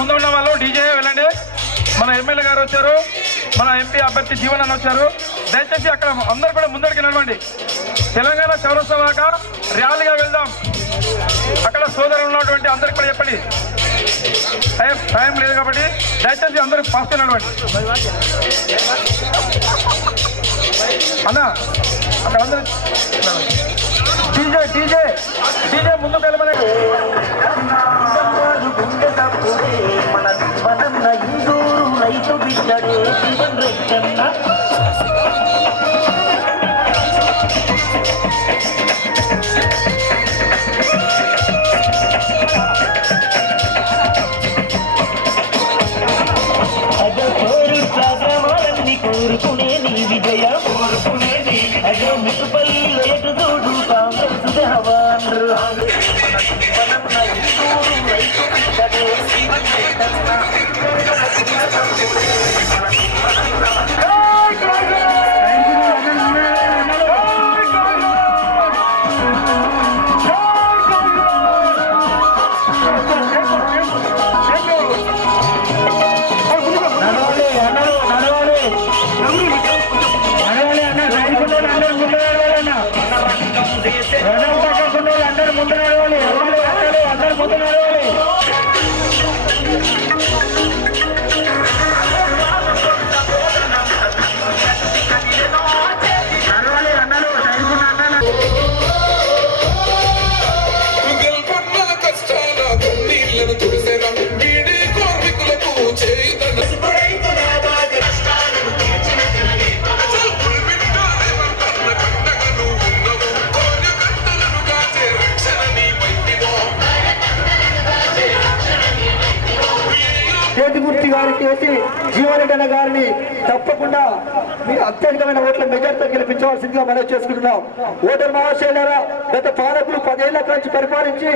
ముందు ఉన్న వాళ్ళు డీజే వెళ్ళండి. మన ఎమ్మెల్యే గారు వచ్చారు, మన ఎంపీ అభ్యర్థి జీవన్ అన్న వచ్చారు. దయచేసి అక్కడ అందరు కూడా ముందరికి నడవండి. తెలంగాణ చౌరస్తా దాకా ర్యాలీగా వెళ్దాం. అక్కడ సోదరులు ఉన్నటువంటి అందరికి కూడా చెప్పండి, టైం లేదు కాబట్టి దయచేసి అందరూ ఫాస్ట్ నడవండి. అన్న అక్కడ అందరూ డీజే డీజే డీజే ముందుకు వెళ్ళమని. కోరుకునే నీ విజయ కోరుకునే నీ విజయ ముసుపల్లి లేటు చూడు కాంగ్రెస్ హవాండ్రు అందరు ముందు నడవాలి, అందరు ముందు నడవాలి. చేతి గుర్తి గారికి వేసి జీవన్రెడ్డి అన్న గారిని తప్పకుండా మీరు అత్యధికమైన ఓట్ల మెజార్టీతో గెలిపించవలసిందిగా మనం చేసుకుంటున్నాం. ఓటర్ మహాశయులారా, గత పాలకులు 10 ఏళ్ల నుంచి పరిపాలించి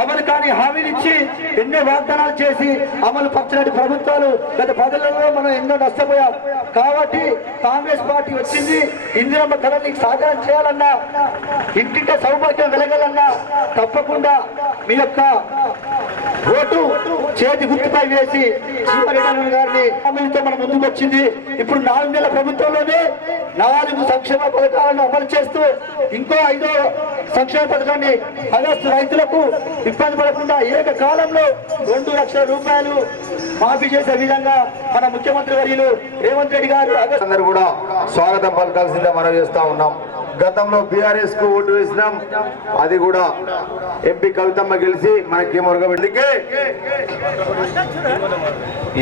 అమలు కాని హామీలు ఇచ్చి ఎన్నో వాగ్దానాలు చేసి అమలు పరచని ప్రభుత్వాలు గత 10 ఏళ్లలో మనం ఎన్నో నష్టపోయాం. కాబట్టి కాంగ్రెస్ పార్టీ వచ్చింది. ఇందిరమ్మ కళని సాకారం చేయాలన్నా, ఇంటింట సౌభాగ్యం వెలగాలన్నా తప్పకుండా మీ యొక్క ఓటు చేతి గుర్తుపై వేసి జీవన్రెడ్డి గారిని హామీలతో మన ముందుకు వచ్చింది. ఇప్పుడు 4 నెలల ప్రభుత్వంలోనే 4 సంక్షేమ పథకాలను అమలు చేస్తూ ఇంకో 5వ సంక్షేమ పథకాన్ని ఆగస్టు రైతులకు ఇబ్బంది పడకుండా ఏకకాలంలో 2 లక్షల రూపాయలు మాఫీ చేసే విధంగా మన ముఖ్యమంత్రి వర్యులు రేవంత్ రెడ్డి గారు అందరూ కూడా స్వాగతం పలకాల్సిందే మనం చేస్తా ఉన్నాం. గతంలో బీఆర్ఎస్ కు ఓటు వేసినాం, అది కూడా ఎంపీ కవితమ్మ గెలిచి మనకి మురగబెట్టికే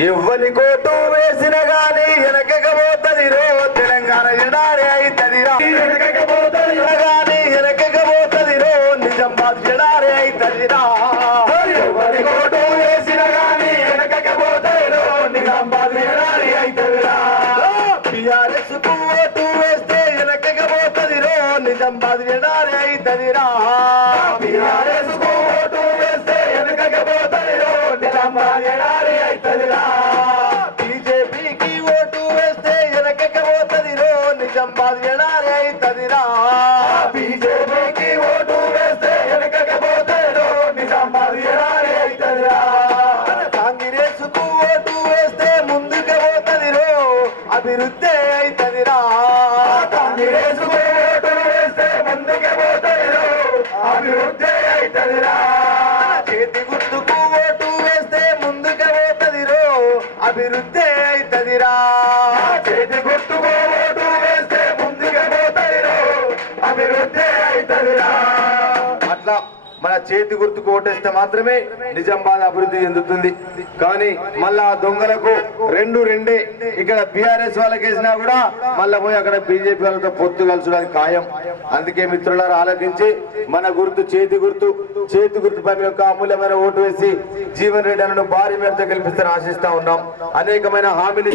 ఎవ్వని కోటు వేసిన గాని వెనకపోతుంది రో తెలంగాణ ఎడారి అవుతుంది గాని వెనకపోతుంది రో నిజామాబాద్ ఎడారి అవుతుంది రా. ఎవరి కోటు వేసిన గాని వెనకపోతుంది రో నిజామాబాద్ ఎడారి అవుతుంది రా. బీఆర్ఎస్ కు ఓటు వేస్తే వెనకపోతుంది రో నిజామాబాద్ ఎడారి అవుతుంది రా. బీఆర్ఎస్ కు ఓటు వేస్తే వెనకపోతుంది రో నిజామాబాద్ ఎడారి అవుతుంది రా. బీజేపీకి ఓటు వేస్తే వెనకపోతుంది రో నిజామాబాద్ ఎడారి అవుతుంది రా. బీజేపీకి ఓటు వేస్తే వెనకపోతుంది రో నిజామాబాద్ ఎడారి అవుతుంది రా. కాంగ్రెస్ కు ఓటు వేస్తే ముందుకు పోతుంది రో అభివృద్ధి అవుతుంది రా. కాంగ్రెస్ కు ఓటు వేస్తే ముందుకు పోతుంది రో అభివృద్ధి అవుతుంది రా. చేతి గుర్తుకు ఓటు వేస్తే ముందుకు పోతుంది రో అభివృద్ధి అవుతుంది రా. చేతి గుర్తుకు ఓటు వేస్తే ముందుకు పోతుంది రో అభివృద్ధి అవుతుంది రా. అట్లా మన చేతి గుర్తుకు ఓటేస్తే మాత్రమే నిజామాబాద్ అభివృద్ధి చెందుతుంది. కానీ మళ్ళా దొంగలకు రెండే ఇక్కడ బీఆర్ఎస్ వాళ్ళకి వేసినా కూడా మళ్ళా పోయి అక్కడ బీజేపీ వాళ్ళతో పొత్తు కలుసుడు ఖాయం. అందుకే మిత్రులారా ఆలోచించి మన గుర్తు చేతి గుర్తుపై యొక్క అమూల్యమైన ఓటు వేసి జీవన్రెడ్డి అన్నను భారీ మేరతో గెలిపిస్తారని ఆశిస్తా ఉన్నాం. అనేకమైన హామీలు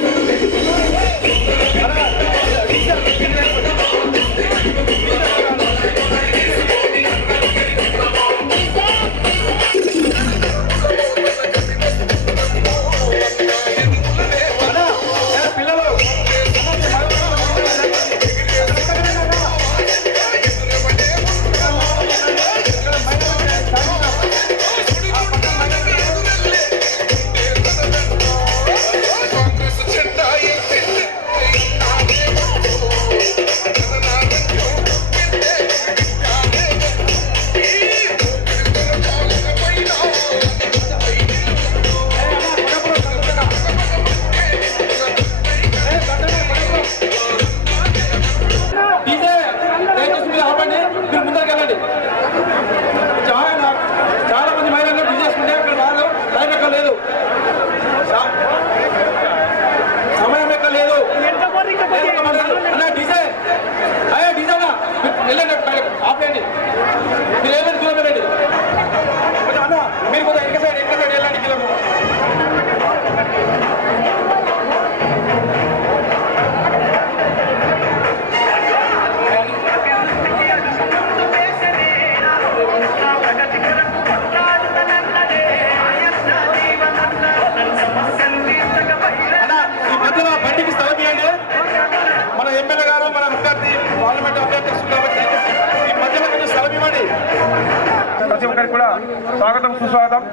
స్వాగతం సుస్వాగతం.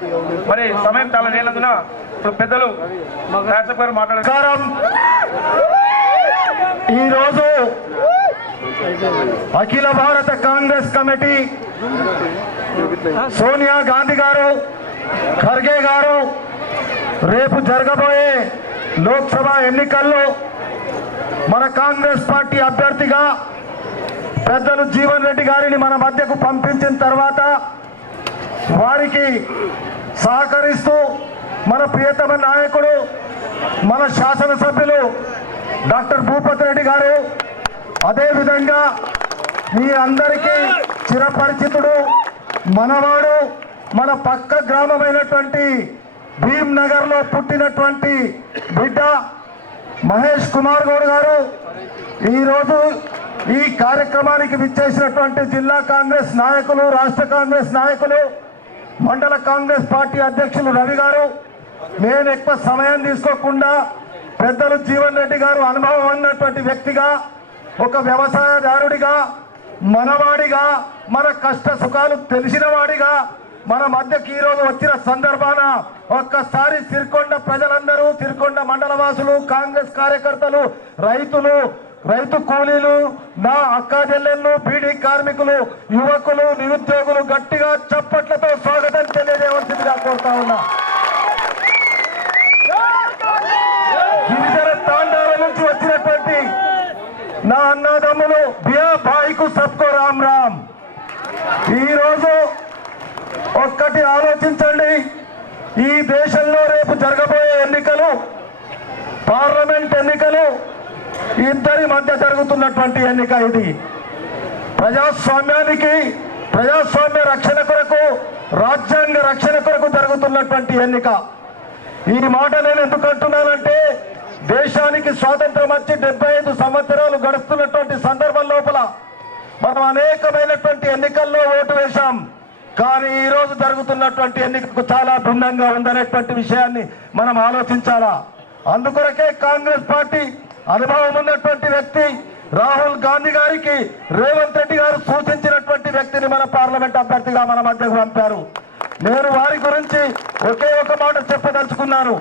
మరి సమయం చాలా లేనందున ఇప్పుడు పెద్దలు రాజశేఖర్ గారు మాట్లాడారు. ఈరోజు అఖిల భారత కాంగ్రెస్ కమిటీ సోనియా గాంధీ గారు, ఖర్గే గారు రేపు జరగబోయే లోక్సభ ఎన్నికల్లో మన కాంగ్రెస్ పార్టీ అభ్యర్థిగా పెద్దలు జీవన్ రెడ్డి గారిని మన మధ్యకు పంపించిన తర్వాత వారికి సహకరిస్తూ మన ప్రియతమ నాయకుడు, మన శాసనసభ్యులు డాక్టర్ భూపతి రెడ్డి గారు, అదేవిధంగా మీ అందరికీ చిరపరిచితుడు, మనవాడు, మన పక్క గ్రామమైనటువంటి భీమ్ నగర్లో పుట్టినటువంటి బిడ్డ మహేష్ కుమార్ గౌడ్ గారు ఈరోజు ఈ కార్యక్రమానికి విచ్చేసినటువంటి జిల్లా కాంగ్రెస్ నాయకులు, రాష్ట్ర కాంగ్రెస్ నాయకులు, మండల కాంగ్రెస్ పార్టీ అధ్యక్షులు రవి గారు, నేను ఎక్కువ సమయం తీసుకోకుండా పెద్దలు జీవన్ రెడ్డి గారు అనుభవం ఉన్నటువంటి వ్యక్తిగా, ఒక వ్యవసాయదారుడిగా, మనవాడిగా, మన కష్ట సుఖాలు తెలిసిన వాడిగా మన మధ్యకి ఈరోజు వచ్చిన సందర్భాన ఒక్కసారి సిరికొండ ప్రజలందరూ, సిరికొండ మండల వాసులు, కాంగ్రెస్ కార్యకర్తలు, రైతులు, రైతు కూలీలు, నా అక్కా చెల్లెళ్ళు, బీడీ కార్మికులు, యువకులు, నిరుద్యోగులు గట్టిగా చప్పట్లతో స్వాగతం తెలియజేయవలసిందిగా కోరుతా ఉన్నా. గిరిజన తాండాల నుంచి వచ్చినటువంటి నా అన్నదమ్ములు, బియా భాయికు సబ్కో రామ్ రామ్. ఈరోజు ఒక్కటి ఆలోచించండి, ఈ దేశంలో రేపు జరగబోయే ఎన్నికలు, పార్లమెంట్ ఎన్నికలు ఇద్దరి మధ్య జరుగుతున్నటువంటి ఎన్నిక. ఇది ప్రజాస్వామ్యానికి, ప్రజాస్వామ్య రక్షణ కొరకు, రాజ్యాంగ రక్షణ కొరకు జరుగుతున్నటువంటి ఎన్నిక. ఈ మాట నేను ఎందుకు అంటున్నానంటే, దేశానికి స్వాతంత్రం వచ్చి 75 సంవత్సరాలు గడుస్తున్నటువంటి సందర్భం లోపల మనం అనేకమైనటువంటి ఎన్నికల్లో ఓటు వేశాం. కానీ ఈ రోజు జరుగుతున్నటువంటి ఎన్నికకు చాలా భిన్నంగా ఉందనేటువంటి విషయాన్ని మనం ఆలోచించాలా. అందుకొరకే కాంగ్రెస్ పార్టీ అనుభవం ఉన్నటువంటి వ్యక్తి రాహుల్ గాంధీ గారికి రేవంత్ రెడ్డి గారు సూచించినటువంటి వ్యక్తిని మన పార్లమెంట్ అభ్యర్థిగా మన మధ్యకు పంపారు. నేను వారి గురించి ఒకే ఒక మాట చెప్పదలుచుకున్నాను.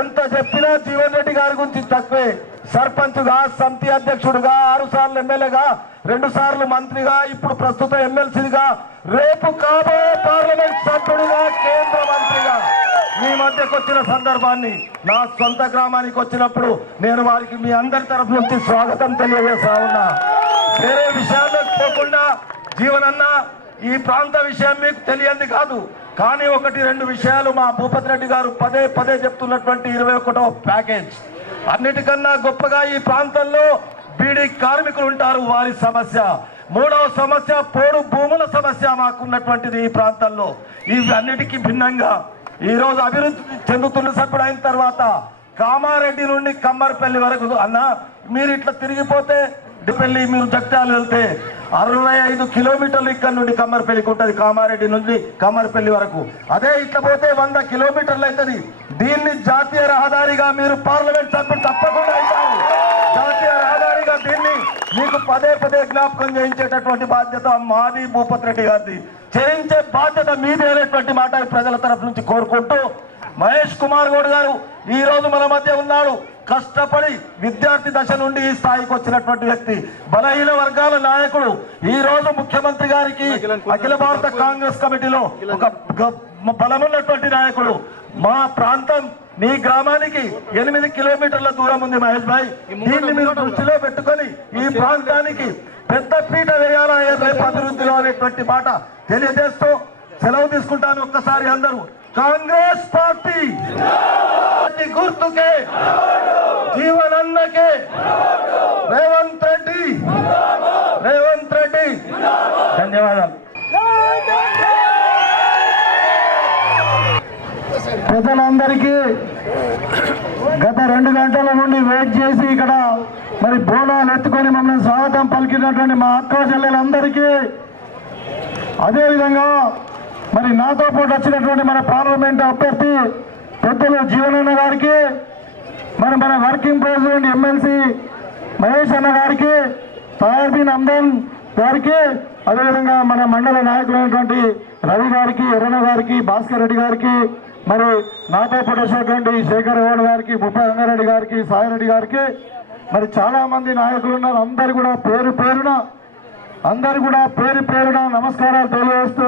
ఎంత చెప్పినా జీవన్ రెడ్డి గారి గురించి తక్కువే. సర్పంచ్గా, సమితి అధ్యక్షుడిగా, 6 సార్లు ఎమ్మెల్యేగా, 2 సార్లు మంత్రిగా, ఇప్పుడు ప్రస్తుత ఎమ్మెల్సీగా, రేపు కాబోయే పార్లమెంట్ సభ్యుడిగా, కేంద్ర మంత్రిగా మీ మధ్యకు వచ్చిన సందర్భాన్ని నా సొంత గ్రామానికి వచ్చినప్పుడు నేను వారికి మీ అందరి తరఫు నుంచి స్వాగతం తెలియజేస్తా ఉన్నా. వేరే విషయాల్లోకి పోకుండా జీవనన్న, ఈ ప్రాంత విషయం మీకు తెలియంది కాదు, కానీ 1-2 విషయాలు మా భూపతి రెడ్డి గారు పదే పదే చెప్తున్నటువంటి 21వ ప్యాకేజ్. అన్నిటికన్నా గొప్పగా ఈ ప్రాంతంలో బీడీ కార్మికులు ఉంటారు, వారి సమస్య. 3వ సమస్య పోడు భూముల సమస్య మాకున్నటువంటిది ఈ ప్రాంతంలో. ఇవి అన్నిటికీ భిన్నంగా ఈరోజు అభివృద్ధి చెందుతున్న సభ్యుడు అయిన తర్వాత కామారెడ్డి నుండి కమ్మర్పల్లి వరకు, అన్న మీరు ఇట్లా తిరిగిపోతే పెళ్లి మీరు జగ్త్యాలు వెళ్తే 65 కిలోమీటర్లు ఇక్కడ నుండి కమ్మర్పల్లికి ఉంటుంది, కామారెడ్డి నుండి కమ్మర్పల్లి వరకు. అదే ఇట్లా పోతే 100 కిలోమీటర్లు అవుతుంది. దీన్ని జాతీయ రహదారిగా మీరు పార్లమెంట్ సభ్యులు తప్పకుండా అవుతారు. జాతీయ రహదారిగా దీన్ని మీకు పదే పదే జ్ఞాపకం చేయించేటటువంటి బాధ్యత మాది, భూపతి రెడ్డి గారిది. చేయించే బాధ్యత మీది అనేటువంటి మాట ప్రజల తరఫు నుంచి కోరుకుంటూ, మహేష్ కుమార్ గౌడ్ గారు ఈ రోజు మన మధ్య ఉన్నాడు. కష్టపడి విద్యార్థి దశ నుండి ఈ స్థాయికి వచ్చినటువంటి వ్యక్తి, బలహీన వర్గాల నాయకుడు. ఈ రోజు ముఖ్యమంత్రి గారికి అఖిల భారత కాంగ్రెస్ కమిటీలో ఒక బలమున్నటువంటి నాయకుడు. మా ప్రాంతం నీ గ్రామానికి 8 కిలోమీటర్ల దూరం ఉంది మహేష్ భాయ్. దీన్ని మీరు దృష్టిలో పెట్టుకొని ఈ ప్రాంతానికి పెద్ద పీట వేయాలా రేపు అభివృద్ధిలో అనేటువంటి మాట తెలియజేస్తూ సెలవు తీసుకుంటాను. ఒక్కసారి అందరూ కాంగ్రెస్ పార్టీ గుర్తుకే, జీవనన్నకే, రేవంత్ రెడ్డి, రేవంత్ రెడ్డి. ధన్యవాదాలు. ప్రజలందరికీ గత 2 గంటల నుండి వెయిట్ చేసి ఇక్కడ మరి బోనాలు ఎత్తుకొని మమ్మల్ని స్వాగతం పలికినటువంటి మా అక్క చెల్లెలందరికీ, అదేవిధంగా మరి నాతో పాటు వచ్చినటువంటి మన పార్లమెంట్ అభ్యర్థి పెద్దలు జీవనన్న గారికి, మరి మన వర్కింగ్ ప్రెసిడెంట్ ఎమ్మెల్సీ మహేష్ అన్న గారికి, తాయర్బీన్ అమ్దాన్ గారికి, అదేవిధంగా మన మండల నాయకులైనటువంటి రవి గారికి, ఎర్రన్న గారికి, భాస్కర్ రెడ్డి గారికి, మరి నాతో పడేసినటువంటి శేఖర్ గౌడ్ గారికి, ముప్పై రంగారెడ్డి గారికి, సాయిరెడ్డి గారికి, మరి చాలా మంది నాయకులు ఉన్నారు. అందరు కూడా పేరు పేరున నమస్కారాలు తెలియజేస్తూ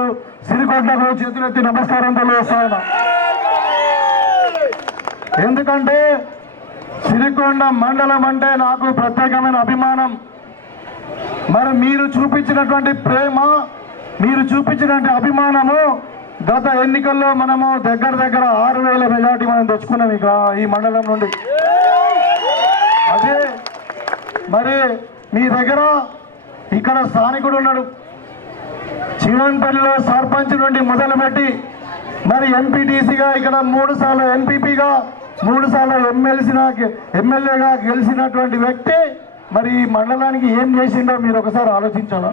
సిరికొండకు చేతులెత్తి నమస్కారం తెలియజేస్తా ఉన్నా. ఎందుకంటే సిరికొండ మండలం అంటే నాకు ప్రత్యేకమైన అభిమానం. మరి మీరు చూపించినటువంటి ప్రేమ, మీరు చూపించినటువంటి అభిమానము గత ఎన్నికల్లో మనము దగ్గర 6,000 మెజార్టీ మనం తెచ్చుకున్నాం ఇక ఈ మండలం నుండి. అదే మరి మీ దగ్గర ఇక్కడ స్థానికుడు ఉన్నాడు, చివన్పల్లిలో సర్పంచ్ నుండి మొదలుపెట్టి మరి ఎంపీటీసీగా ఇక్కడ 3 సార్లు, ఎంపీపీగా 3 సార్లు ఎమ్మెల్యేగా గెలిచినటువంటి వ్యక్తి మరి ఈ మండలానికి ఏం చేసిండో మీరు ఒకసారి ఆలోచించాలా.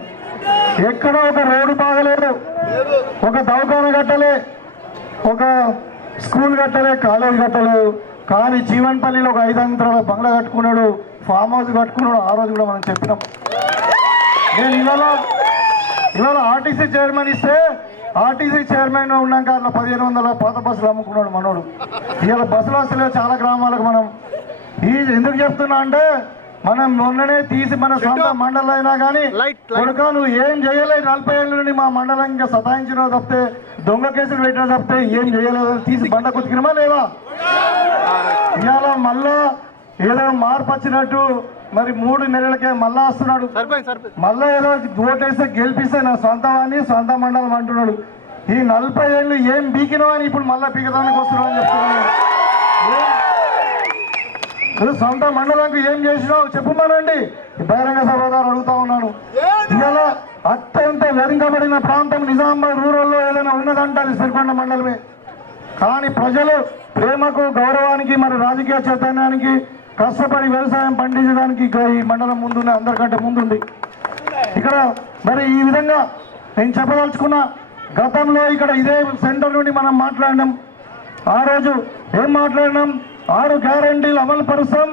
ఎక్కడ ఒక రోడ్డు బాగలేదు, ఒక దవాఖాన కట్టలే, ఒక స్కూల్ కట్టలే, కాలేజ్ కట్టలేదు. కానీ జీవన్పల్లిలో ఒక 5 అంతరాల బంగ్లా కట్టుకున్నాడు, ఫామ్ హౌస్ కట్టుకున్నాడు. ఆ రోజు కూడా మనం చెప్పినాం. నేను ఇవాళ ఆర్టీసీ చైర్మన్ ఇస్తే ఆర్టీసీ చైర్మన్ ఉన్నాక అట్లా 1,500 పాత బస్సులు అమ్ముకున్నాడు మనోడు. ఇవాళ బస్సులు వస్తలే చాలా గ్రామాలకు. మనం ఎందుకు చెప్తున్నా అంటే మనం మొన్ననే తీసి మన సొంత మండలం అయినా కానీ కొడుక నువ్వు ఏం చేయలేదు, 40 ఏళ్ళ నుండి మా మండలం ఇంకా సతాయించిన తప్పితే, దొంగ కేసులు పెట్టిన తప్పితే ఏం చేయలేదు, తీసి బండ కుతికినమా లేదా? ఇవాళ మళ్ళా ఏదో మార్పు వచ్చినట్టు మరి 3 నెలలకే మళ్ళా వస్తున్నాడు. మళ్ళా ఏదో ఓటేస్తే గెలిపిస్తే నా సొంతవాన్ని సొంత మండలం అంటున్నాడు. ఈ 40 ఏళ్ళు ఏం బీకినవని ఇప్పుడు మళ్ళా పీకదానికి వస్తున్నావు అని చెప్తున్నాను. సొంత మండలానికి ఏం చేసినావు చెప్పమనండి. బహిరంగ సభ గారు అడుగుతా ఉన్నాను. ఇవాళ అత్యంత వెనుకబడిన ప్రాంతం నిజామాబాద్ రూరల్లో ఏదైనా ఉన్నదంటే అది సిరికొండ మండలమే. కానీ ప్రజలు ప్రేమకు, గౌరవానికి, మరి రాజకీయ చైతన్యానికి, కష్టపడి వ్యవసాయం పండించడానికి ఈ మండలం ముందుంది, అందరికంటే ముందుంది. ఇక్కడ మరి ఈ విధంగా నేను చెప్పదలుచుకున్నా. గతంలో ఇక్కడ ఇదే సెంటర్ నుండి మనం మాట్లాడినాం. ఆ రోజు ఏం మాట్లాడినాం? 6 గ్యారంటీలు అమలు పరుస్తాం.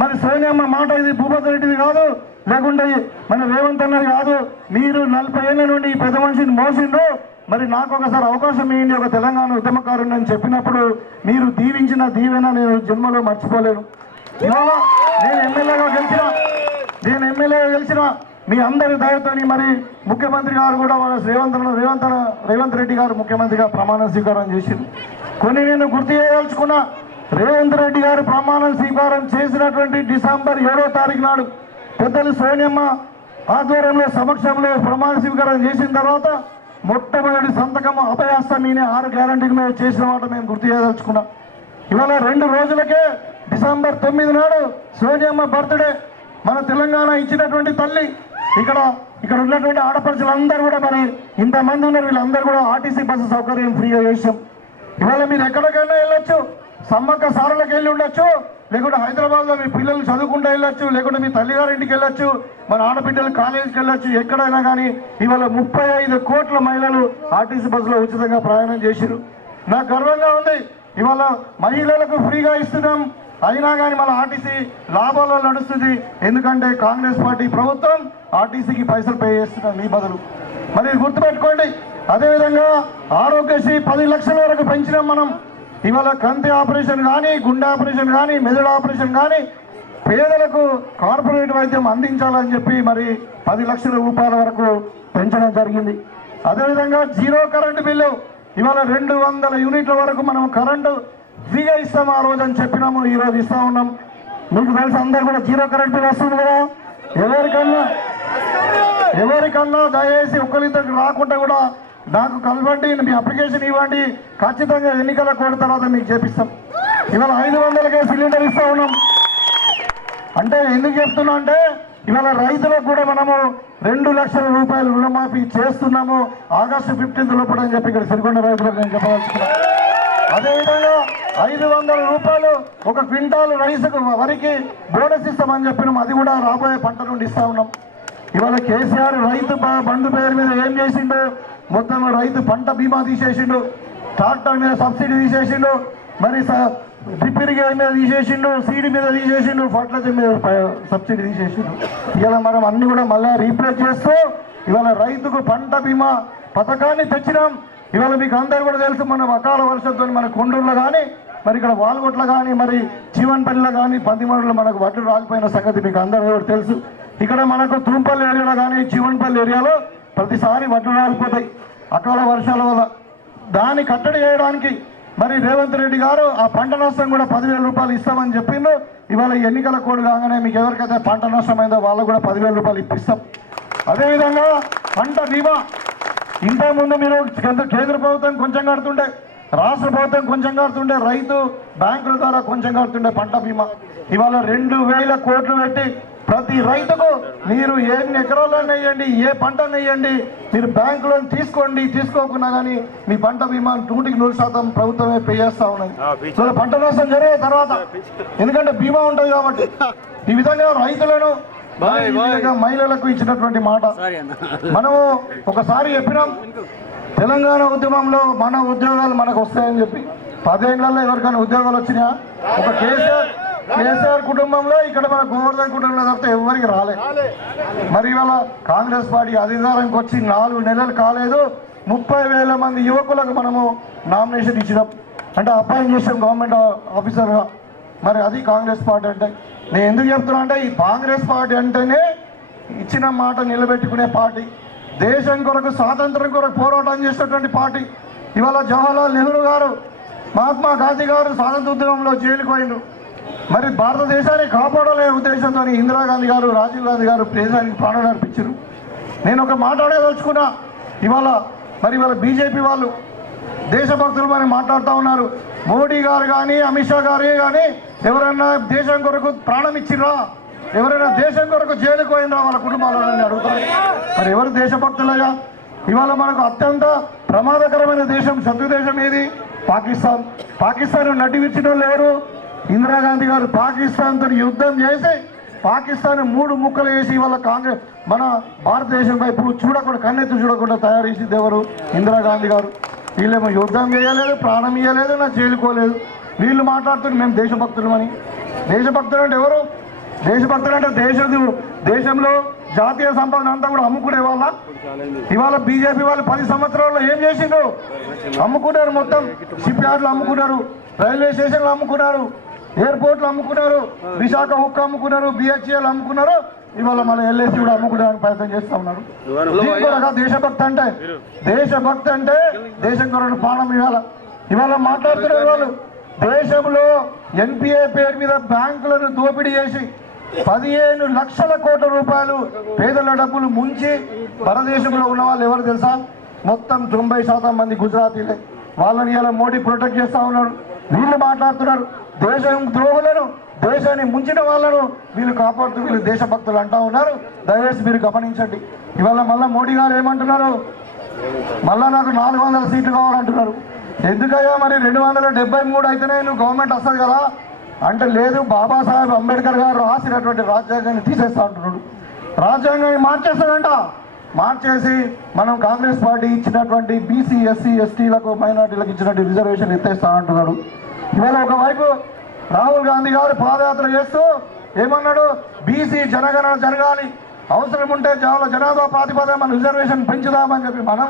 మరి సోనియమ్మ మాట ఇది భూపతి రెడ్డిది కాదు, లేకుంటే మన రేవంత్ అన్నది కాదు. మీరు 40 ఏళ్ళ నుండి ఈ పెద్ద మనిషిని మోసిండ్రు, మరి నాకు ఒకసారి అవకాశం ఇవ్వండి, ఒక తెలంగాణ ఉద్యమకారుని అని చెప్పినప్పుడు మీరు దీవించిన దీవెన నేను జన్మలో మర్చిపోలేను. ఇవాళ నేను ఎమ్మెల్యేగా గెలిచిన మీ అందరి దయతోని మరి ముఖ్యమంత్రి గారు కూడా మన రేవంత్ రెడ్డి గారు ముఖ్యమంత్రిగా ప్రమాణ స్వీకారం చేసింది. కొన్ని నేను గుర్తు చేయదలుచుకున్నా. రేవంత్ రెడ్డి గారు ప్రమాణ స్వీకారం చేసినటువంటి డిసెంబర్ 7వ తారీఖు నాడు పెద్దలు సోనియమ్మ ఆధ్వర్యంలో సమక్షంలో ప్రమాణ స్వీకారం చేసిన తర్వాత మొట్టమొదటి సంతకం అభయాస్తమీనే 6 గ్యారంటీల మీద చేసిన మాట మేము గుర్తు చేయదలుచుకున్నా. ఇవాళ 2 రోజులకే డిసెంబర్ 9 నాడు సోనియమ్మ బర్త్డే. మన తెలంగాణ ఇచ్చినటువంటి తల్లి. ఇక్కడ ఉన్నటువంటి ఆడపడుచులందరూ కూడా మరి ఇంతమంది ఉన్నారు, వీళ్ళందరూ కూడా ఆర్టీసీ బస్సు సౌకర్యం ఫ్రీగా చేసాం. ఇవాళ మీరు ఎక్కడికైనా వెళ్ళొచ్చు, సమ్మక్క సారలకు వెళ్ళి ఉండొచ్చు, లేకుంటే హైదరాబాద్లో మీ పిల్లలు చదువుకుంటూ వెళ్ళొచ్చు, లేకుంటే మీ తల్లిగారింటికి వెళ్ళొచ్చు, మన ఆడబిడ్డలు కాలేజీకి వెళ్ళొచ్చు. ఎక్కడైనా కానీ ఇవాళ 35 కోట్ల మహిళలు ఆర్టీసీ బస్సులో ఉచితంగా ప్రయాణం చేసిరు. నాకు గర్వంగా ఉంది. ఇవాళ మహిళలకు ఫ్రీగా ఇస్తున్నాం, అయినా కానీ మన ఆర్టీసీ లాభాల్లో నడుస్తుంది. ఎందుకంటే కాంగ్రెస్ పార్టీ ప్రభుత్వం ఆర్టీసీకి పైసలు పే చేస్తున్నాం మీ బదులు. మరి గుర్తుపెట్టుకోండి. అదేవిధంగా ఆరోగ్యశ్రీ 10 లక్షల వరకు పెంచినాం మనం. ఇవాళ కంటి ఆపరేషన్ కానీ, గుండె ఆపరేషన్ కానీ, మెదడు ఆపరేషన్ కానీ పేదలకు కార్పొరేట్ వైద్యం అందించాలని చెప్పి మరి 10 లక్షల రూపాయల వరకు పెంచడం జరిగింది. అదేవిధంగా 0 కరెంటు బిల్లు. ఇవాళ 200 యూనిట్ల వరకు మనం కరెంటు ఫ్రీగా ఇస్తాం. ఆ రోజు అని చెప్పినాము, ఈరోజు ఇస్తా ఉన్నాం. మీకు తెలిసి అందరు కూడా 0 కరెంట్ బిల్ వస్తుంది కదా. ఎవరికన్నా దయచేసి ఒక్కరిద్దరికి రాకుండా కూడా నాకు కలవండి, మీ అప్లికేషన్ ఇవ్వండి, ఖచ్చితంగా ఎన్నికల కోడ్ తర్వాత మీకు చేపిస్తాం. ఇవాళ 500కే సిలిండర్ ఇస్తా ఉన్నాం. అంటే ఎందుకు చెప్తున్నా అంటే ఇవాళ రైతులకు కూడా మనము 2 లక్షల రూపాయలు రుణమాఫీ చేస్తున్నాము ఆగస్టు 15 లోపల అని చెప్పి ఇక్కడ సిరికొండ రైతులకు నేను చెప్పదలుచుకున్నాను. అదేవిధంగా 500 రూపాయలు ఒక క్వింటాల్ రైతుకు వరికి బోనస్ ఇస్తామని చెప్పినాం. అది కూడా రాబోయే పంట నుండి ఇస్తా ఉన్నాం. ఇవాళ కేసీఆర్ రైతు బంధు పేరు మీద ఏం చేసిండు? మొత్తం రైతు పంట బీమా తీసేసిండు, ట్రాక్టర్ మీద సబ్సిడీ తీసేసిండు, మరి డ్రిప్ ఇరిగేషన్ మీద తీసేసిండు, సీడ్ మీద తీసేసిండు, ఫర్టిలైజర్ మీద సబ్సిడీ తీసేసిండు. ఇవాళ మనం అన్ని కూడా మళ్ళీ రీప్లేస్ చేస్తూ ఇవాళ రైతుకు పంట బీమా పథకాన్ని తెచ్చినాం. ఇవాళ మీకు అందరూ కూడా తెలుసు, మన అకాల వర్షంతో మన కొండూరులో కానీ మరి ఇక్కడ వాల్గొట్లో కానీ మరి జీవన్పల్లిలో కానీ పందిమూడులో మనకు వడ్లు రాలిపోయిన సంగతి మీకు అందరూ కూడా తెలుసు. ఇక్కడ మనకు తూంపల్లి ఏరియాలో కానీ జీవన్పల్లి ఏరియాలో ప్రతిసారి వడ్లు రాలిపోతాయి అకాల వర్షాల వల్ల. దాన్ని కట్టడి చేయడానికి మరి రేవంత్ రెడ్డి గారు ఆ పంట నష్టం కూడా 10,000 రూపాయలు ఇస్తామని చెప్పిండు. ఇవాళ ఎన్నికల కోడ్ కాగానే మీకు ఎవరికైతే పంట నష్టం అయిందో వాళ్ళకు కూడా 10,000 రూపాయలు ఇప్పిస్తాం. అదేవిధంగా పంట బీమా ఇంతకుముందు మీరు కేంద్ర ప్రభుత్వం కొంచెం కడుతుండే, రాష్ట్ర ప్రభుత్వం కొంచెం కడుతుండే, రైతు బ్యాంకుల ద్వారా కొంచెం కడుతుండే పంట బీమా. ఇవాళ 2,000 కోట్లు పెట్టి ప్రతి రైతుకు మీరు ఎన్ని ఎకరాలను వేయండి, ఏ పంటను వేయండి, మీరు బ్యాంకులో తీసుకోకున్నా కానీ మీ పంట బీమా 100% ప్రభుత్వమే పే చేస్తూ ఉన్నది. సో పంట నష్టం జరిగే తర్వాత ఎందుకంటే బీమా ఉంటుంది కాబట్టి ఈ విధంగా రైతులను మహిళలకు ఇచ్చినటువంటి మాట మనము ఒకసారి చెప్పినాం. తెలంగాణ ఉద్యమంలో మన ఉద్యోగాలు మనకు వస్తాయని చెప్పి 10 ఏళ్లలో ఎవరికైనా ఉద్యోగాలు వచ్చినాయా? ఒక కేసీఆర్ కుటుంబంలో ఇక్కడ మన గోవర్ధన్ కుటుంబంలో తప్పితే ఎవరికి రాలే. మరి ఇవాళ కాంగ్రెస్ పార్టీ అధికారానికి వచ్చి 4 నెలలు కాలేదు, 30,000 మంది యువకులకు మనము నామినేషన్ ఇచ్చినాం, అంటే అపాయింట్ చేసాం గవర్నమెంట్ ఆఫీసర్గా. మరి అది కాంగ్రెస్ పార్టీ అంటే. నేను ఎందుకు చెప్తున్నా అంటే ఈ కాంగ్రెస్ పార్టీ అంటేనే ఇచ్చిన మాట నిలబెట్టుకునే పార్టీ, దేశం కొరకు స్వాతంత్రం కొరకు పోరాటం చేసినటువంటి పార్టీ. ఇవాళ జవహర్లాల్ నెహ్రూ గారు, మహాత్మా గాంధీ గారు స్వాతంత్ర ఉద్యమంలో జైలుకు పోయిండ్రు. మరి భారతదేశాన్ని కాపాడలే ఉద్దేశంతో ఇందిరాగాంధీ గారు, రాజీవ్ గాంధీ గారు దేశానికి ప్రాణాలు అర్పించారు. నేను ఒక మాట్లాడదలుచుకున్నా. ఇవాళ బీజేపీ వాళ్ళు దేశభక్తులు మరి మాట్లాడుతూ ఉన్నారు. మోడీ గారు కానీ అమిత్ షా గారు కానీ ఎవరైనా దేశం కొరకు ప్రాణం ఇచ్చిర్రా, ఎవరైనా దేశం కొరకు జైలుకు పోయినరా వాళ్ళ కుటుంబాలని అడుగుతారు. మరి ఎవరు దేశభక్తులయ్యా? ఇవాళ మనకు అత్యంత ప్రమాదకరమైన దేశం, శత్రు దేశం ఏది? పాకిస్తాన్ నటివించిన లేరు. ఇందిరాగాంధీ గారు పాకిస్తాన్తో యుద్ధం చేసి పాకిస్తాన్ 3 ముక్కలు వేసి ఇవాళ కాంగ్రెస్ మన భారతదేశం వైపు చూడకుండా, కన్నెత్తి చూడకుండా తయారు చేసింది ఎవరు? ఇందిరాగాంధీ గారు. వీళ్ళేమో యుద్ధం చేయలేదు, ప్రాణం ఇయ్యలేదు, నా చేలుకోలేదు. వీళ్ళు మాట్లాడుతున్నారు మేము దేశభక్తులమని. దేశభక్తులు అంటే ఎవరు? దేశభక్తులు అంటే దేశంలో జాతీయ సంపద అంతా కూడా అమ్ముకునే వాళ్ళ. ఇవాళ బీజేపీ వాళ్ళు 10 సంవత్సరాల్లో ఏం చేసిండ్రు? అమ్ముకున్నారు. మొత్తం షిప్ యార్డ్లు అమ్ముకున్నారు, రైల్వే స్టేషన్లు అమ్ముకున్నారు, ఎయిర్పోర్ట్లు అమ్ముకున్నారు, విశాఖ ఉక్కు అమ్ముకున్నారు, బిహెచ్ఎల్ అమ్ముకున్నారు. ఇవాళ మన ఎల్ఐసి కూడా అమ్ముకోవడానికి ప్రయత్నం చేస్తూ ఉన్నారు. దేశభక్తి అంటే దేశం కొరకు ప్రాణం ఇవాళ మాట్లాడుతున్నారు వాళ్ళు. దేశంలో ఎన్పిఏ పేరు మీద బ్యాంకులను దోపిడీ చేసి 15 లక్షల కోట్ల రూపాయలు పేదల డబ్బులు ముంచి భారతదేశంలో ఉన్న వాళ్ళు ఎవరు తెలుసా? మొత్తం 90% మంది గుజరాతీలే. వాళ్ళని ఇలా మోడీ ప్రొటెక్ట్ చేస్తూ ఉన్నాడు. వీళ్ళు మాట్లాడుతున్నారు దేశం ద్రోహులను, దేశాన్ని ముంచిన వాళ్ళను వీళ్ళు కాపాడుతూ వీళ్ళు దేశభక్తులు అంటూ ఉన్నారు. దయచేసి మీరు గమనించండి. ఇవాళ మళ్ళీ మోడీ గారు ఏమంటున్నారు? మళ్ళా నాకు 400 సీట్లు కావాలంటున్నారు. ఎందుకయ్యా మరి 273 అయితేనే నువ్వు గవర్నమెంట్ వస్తుంది కదా అంటే, లేదు బాబాసాహెబ్ అంబేద్కర్ గారు రాసినటువంటి రాజ్యాంగాన్ని తీసేస్తా అంటున్నాడు. రాజ్యాంగాన్ని మార్చేస్తాడంట. మార్చేసి మనం కాంగ్రెస్ పార్టీ ఇచ్చినటువంటి బీసీ, ఎస్సీ, ఎస్టీలకు, మైనార్టీలకు ఇచ్చినటువంటి రిజర్వేషన్ ఎత్తేస్తా అంటున్నాడు. ఇవాళ ఒకవైపు రాహుల్ గాంధీ గారు పాదయాత్ర చేస్తూ ఏమన్నాడు? బీసీ జనగణన జరగాలి, అవసరం ఉంటే జనాభా ప్రాతిపదికన మనం రిజర్వేషన్ పెంచుదామని చెప్పి మనం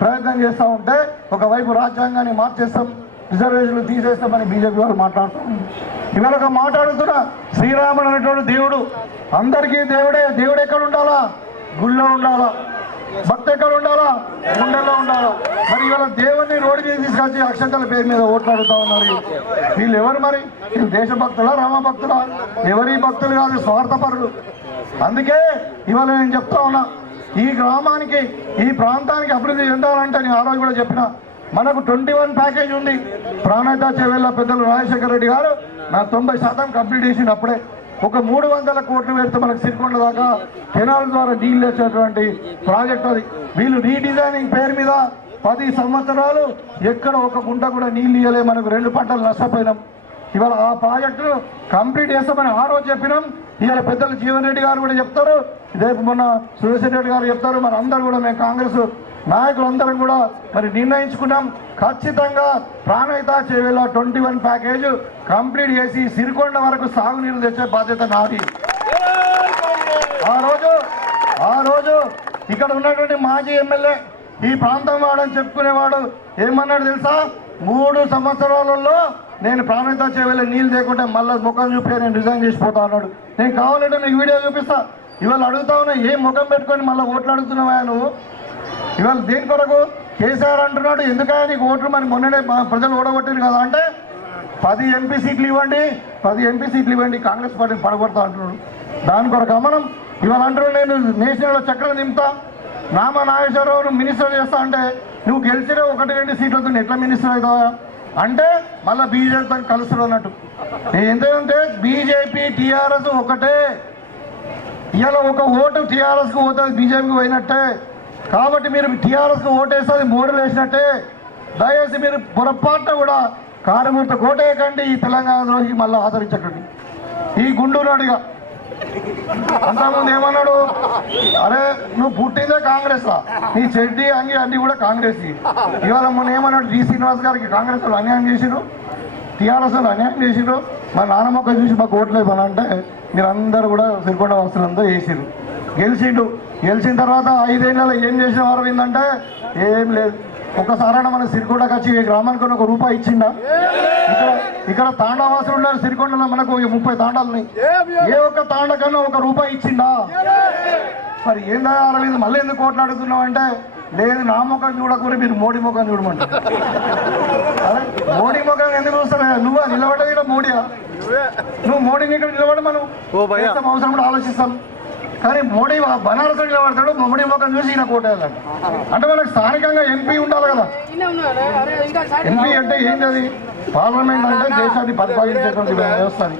ప్రయత్నం చేస్తూ ఉంటే, ఒకవైపు రాజ్యాంగాన్ని మార్చేస్తాం, రిజర్వేషన్లు తీసేస్తామని బీజేపీ వాళ్ళు మాట్లాడుతాం. ఇవాళ ఒక మాట్లాడుతున్నా, శ్రీరాముడు అనేటువంటి దేవుడు అందరికీ దేవుడే. దేవుడు ఎక్కడ ఉండాలా? గుళ్ళో ఉండాలా. భక్తి ఎక్కడ ఉండాలా? గుండెల్లో ఉండాలా. మరి ఇవాళ దేవుడిని రోడ్డు మీద తీసుకొచ్చి అక్షంతల పేరు మీద ఓట్లాడుతూ ఉన్నారు. వీళ్ళు ఎవరు మరి? వీళ్ళు దేశభక్తులా, రామభక్తులా? ఎవరి భక్తులు కాదు, స్వార్థపరులు. అందుకే ఇవాళ నేను చెప్తా ఉన్నా, ఈ గ్రామానికి, ఈ ప్రాంతానికి అభివృద్ధి చెందాలంటే నేను ఆ రోజు కూడా చెప్పిన, మనకు 21 ప్యాకేజ్ ఉంది. ప్రాణహిత చేవేళ్ళ పెద్దలు రాజశేఖర రెడ్డి గారు నా 90% కంప్లీట్ చేసినప్పుడే ఒక 300 కోట్లు పెడితే మనకు సిరికొండ దాకా కెనాల్ ద్వారా నీళ్ళు వచ్చేటువంటి ప్రాజెక్ట్ అది. వీళ్ళు రీడిజైనింగ్ పేరు మీద 10 సంవత్సరాలు ఎక్కడ ఒక గుంట కూడా నీళ్ళు ఇవ్వలే. మనకు 2 పంటలు నష్టపోయినాం. ఇవాళ ఆ ప్రాజెక్టు కంప్లీట్ చేస్తామని ఆ రోజు చెప్పినాం. ఇవాళ పెద్దలు జీవన్ రెడ్డి గారు కూడా చెప్తారు, రేపు మొన్న సురేష్ రెడ్డి గారు చెప్తారు. మరి అందరూ కూడా మేము కాంగ్రెస్ నాయకులందరం కూడా మరి నిర్ణయించుకున్నాం, ఖచ్చితంగా ప్రాణహిత చేవేళ 21 ప్యాకేజ్ కంప్లీట్ చేసి సిరికొండ వరకు సాగునీరు తెచ్చే బాధ్యత నాది. ఆ రోజు ఇక్కడ ఉన్నటువంటి మాజీ ఎమ్మెల్యే ఈ ప్రాంతం వాడని చెప్పుకునేవాడు ఏమన్నాడు తెలుసా? 3 సంవత్సరాలలో నేను ప్రాణహిత చేయాలి నీళ్ళు లేకుంటే మళ్ళీ ముఖం చూపి నేను రిజైన్ చేసిపోతా అన్నాడు. నేను కావాలంటే మీకు వీడియో చూపిస్తా. ఇవాళ అడుగుతా ఉన్నా, ఏం ముఖం పెట్టుకొని మళ్ళీ ఓట్లు అడుగుతున్నావా నువ్వు? ఇవాళ దేని కొరకు? కేసీఆర్ అంటున్నాడు ఎందుకని నీకు ఓట్లు మరి మొన్ననే ప్రజలు ఓడగొట్టారు కదా అంటే 10 ఎంపీ సీట్లు ఇవ్వండి, 10 ఎంపీ సీట్లు ఇవ్వండి, కాంగ్రెస్ పార్టీని పడగొడతా అంటున్నాడు. దాని కొరకు మనం ఇవాళ అంటున్నాడు నేను నేషనల్లో చక్రం నింపుతా, నామా నాగేశ్వరరావును మినిస్టర్ చేస్తా అంటే నువ్వు గెలిచిన 1-2 సీట్లతో ఎట్లా మినిస్టర్ అవుతావా అంటే మళ్ళీ బీజేపీతో కలుస్తాడు అన్నట్టు. ఎంతంటే బీజేపీ టీఆర్ఎస్ ఒకటే. ఇవాళ ఒక ఓటు టీఆర్ఎస్కి పోతుంది, బీజేపీకి పోయినట్టే. కాబట్టి మీరు టీఆర్ఎస్కి ఓటేస్తే అది మోడల్ వేసినట్టే. దయచేసి మీరు పొరపాటున కూడా కారుమూర్త కోటేయకండి, ఈ తెలంగాణ ద్రోహికి మళ్ళీ ఆదరించకండి. ఈ గుండూరు అడిగా అంతకుముందు ఏమన్నాడు, అరే నువ్వు పుట్టిందే కాంగ్రెస్లా, నీ చెడ్డి అంగి అన్నీ కూడా కాంగ్రెస్. ఇవాళ మొన్న ఏమన్నాడు, డి శ్రీనివాస్ గారికి కాంగ్రెస్ వాళ్ళు అన్యాయం చేసిరు, టీఆర్ఎస్ వాళ్ళు అన్యాయం చేసిరు, మా నాన్నమ్మక్క చూసి మాకు ఓట్లు ఇవ్వాలంటే మీరందరూ కూడా సిరికొండ వస్తువులంతా వేసిరు. గెలిచిన తర్వాత 5 ఏళ్ళలో ఏం చేసిన అరవింద్ అంటే ఏం లేదు. ఒకసారైనా మన సిరికొండకు వచ్చి ఈ గ్రామానికి ఒక రూపాయి ఇచ్చిండా? ఇక్కడ తాండావాసులు ఉన్నారు సిరికొండలో, మనకు 30 తాండాలని, ఏ ఒక్క తాండకన్నా 1 రూపాయి ఇచ్చిండా? మరి ఏందా అరవింద్ మళ్ళీ ఎందుకు కోట్లాడుతున్నావు అంటే లేదు, నా ముఖం చూడకూడదు, మీరు మోడీ ముఖం చూడమంటారు. అదే మోడీ ముఖం ఎందుకు చూస్తారా? నువ్వు నిలబడ్డది ఇక్కడ మోడీయా? నువ్వు మోడీని ఇక్కడ నిలబడమను అవసరం కూడా ఆలోచిస్తాం. కానీ మోడీ బనారస్ నిలబడతాడు, మోడీ ముఖం చూసి ఈయన కోటేయాలంట. అంటే మనకు స్థానికంగా ఎంపీ ఉండాలి కదా. ఎంపీ అంటే ఏంటి? అది పార్లమెంట్ అంటే దేశాన్ని పరిపాలించేటువంటి వ్యవస్థని,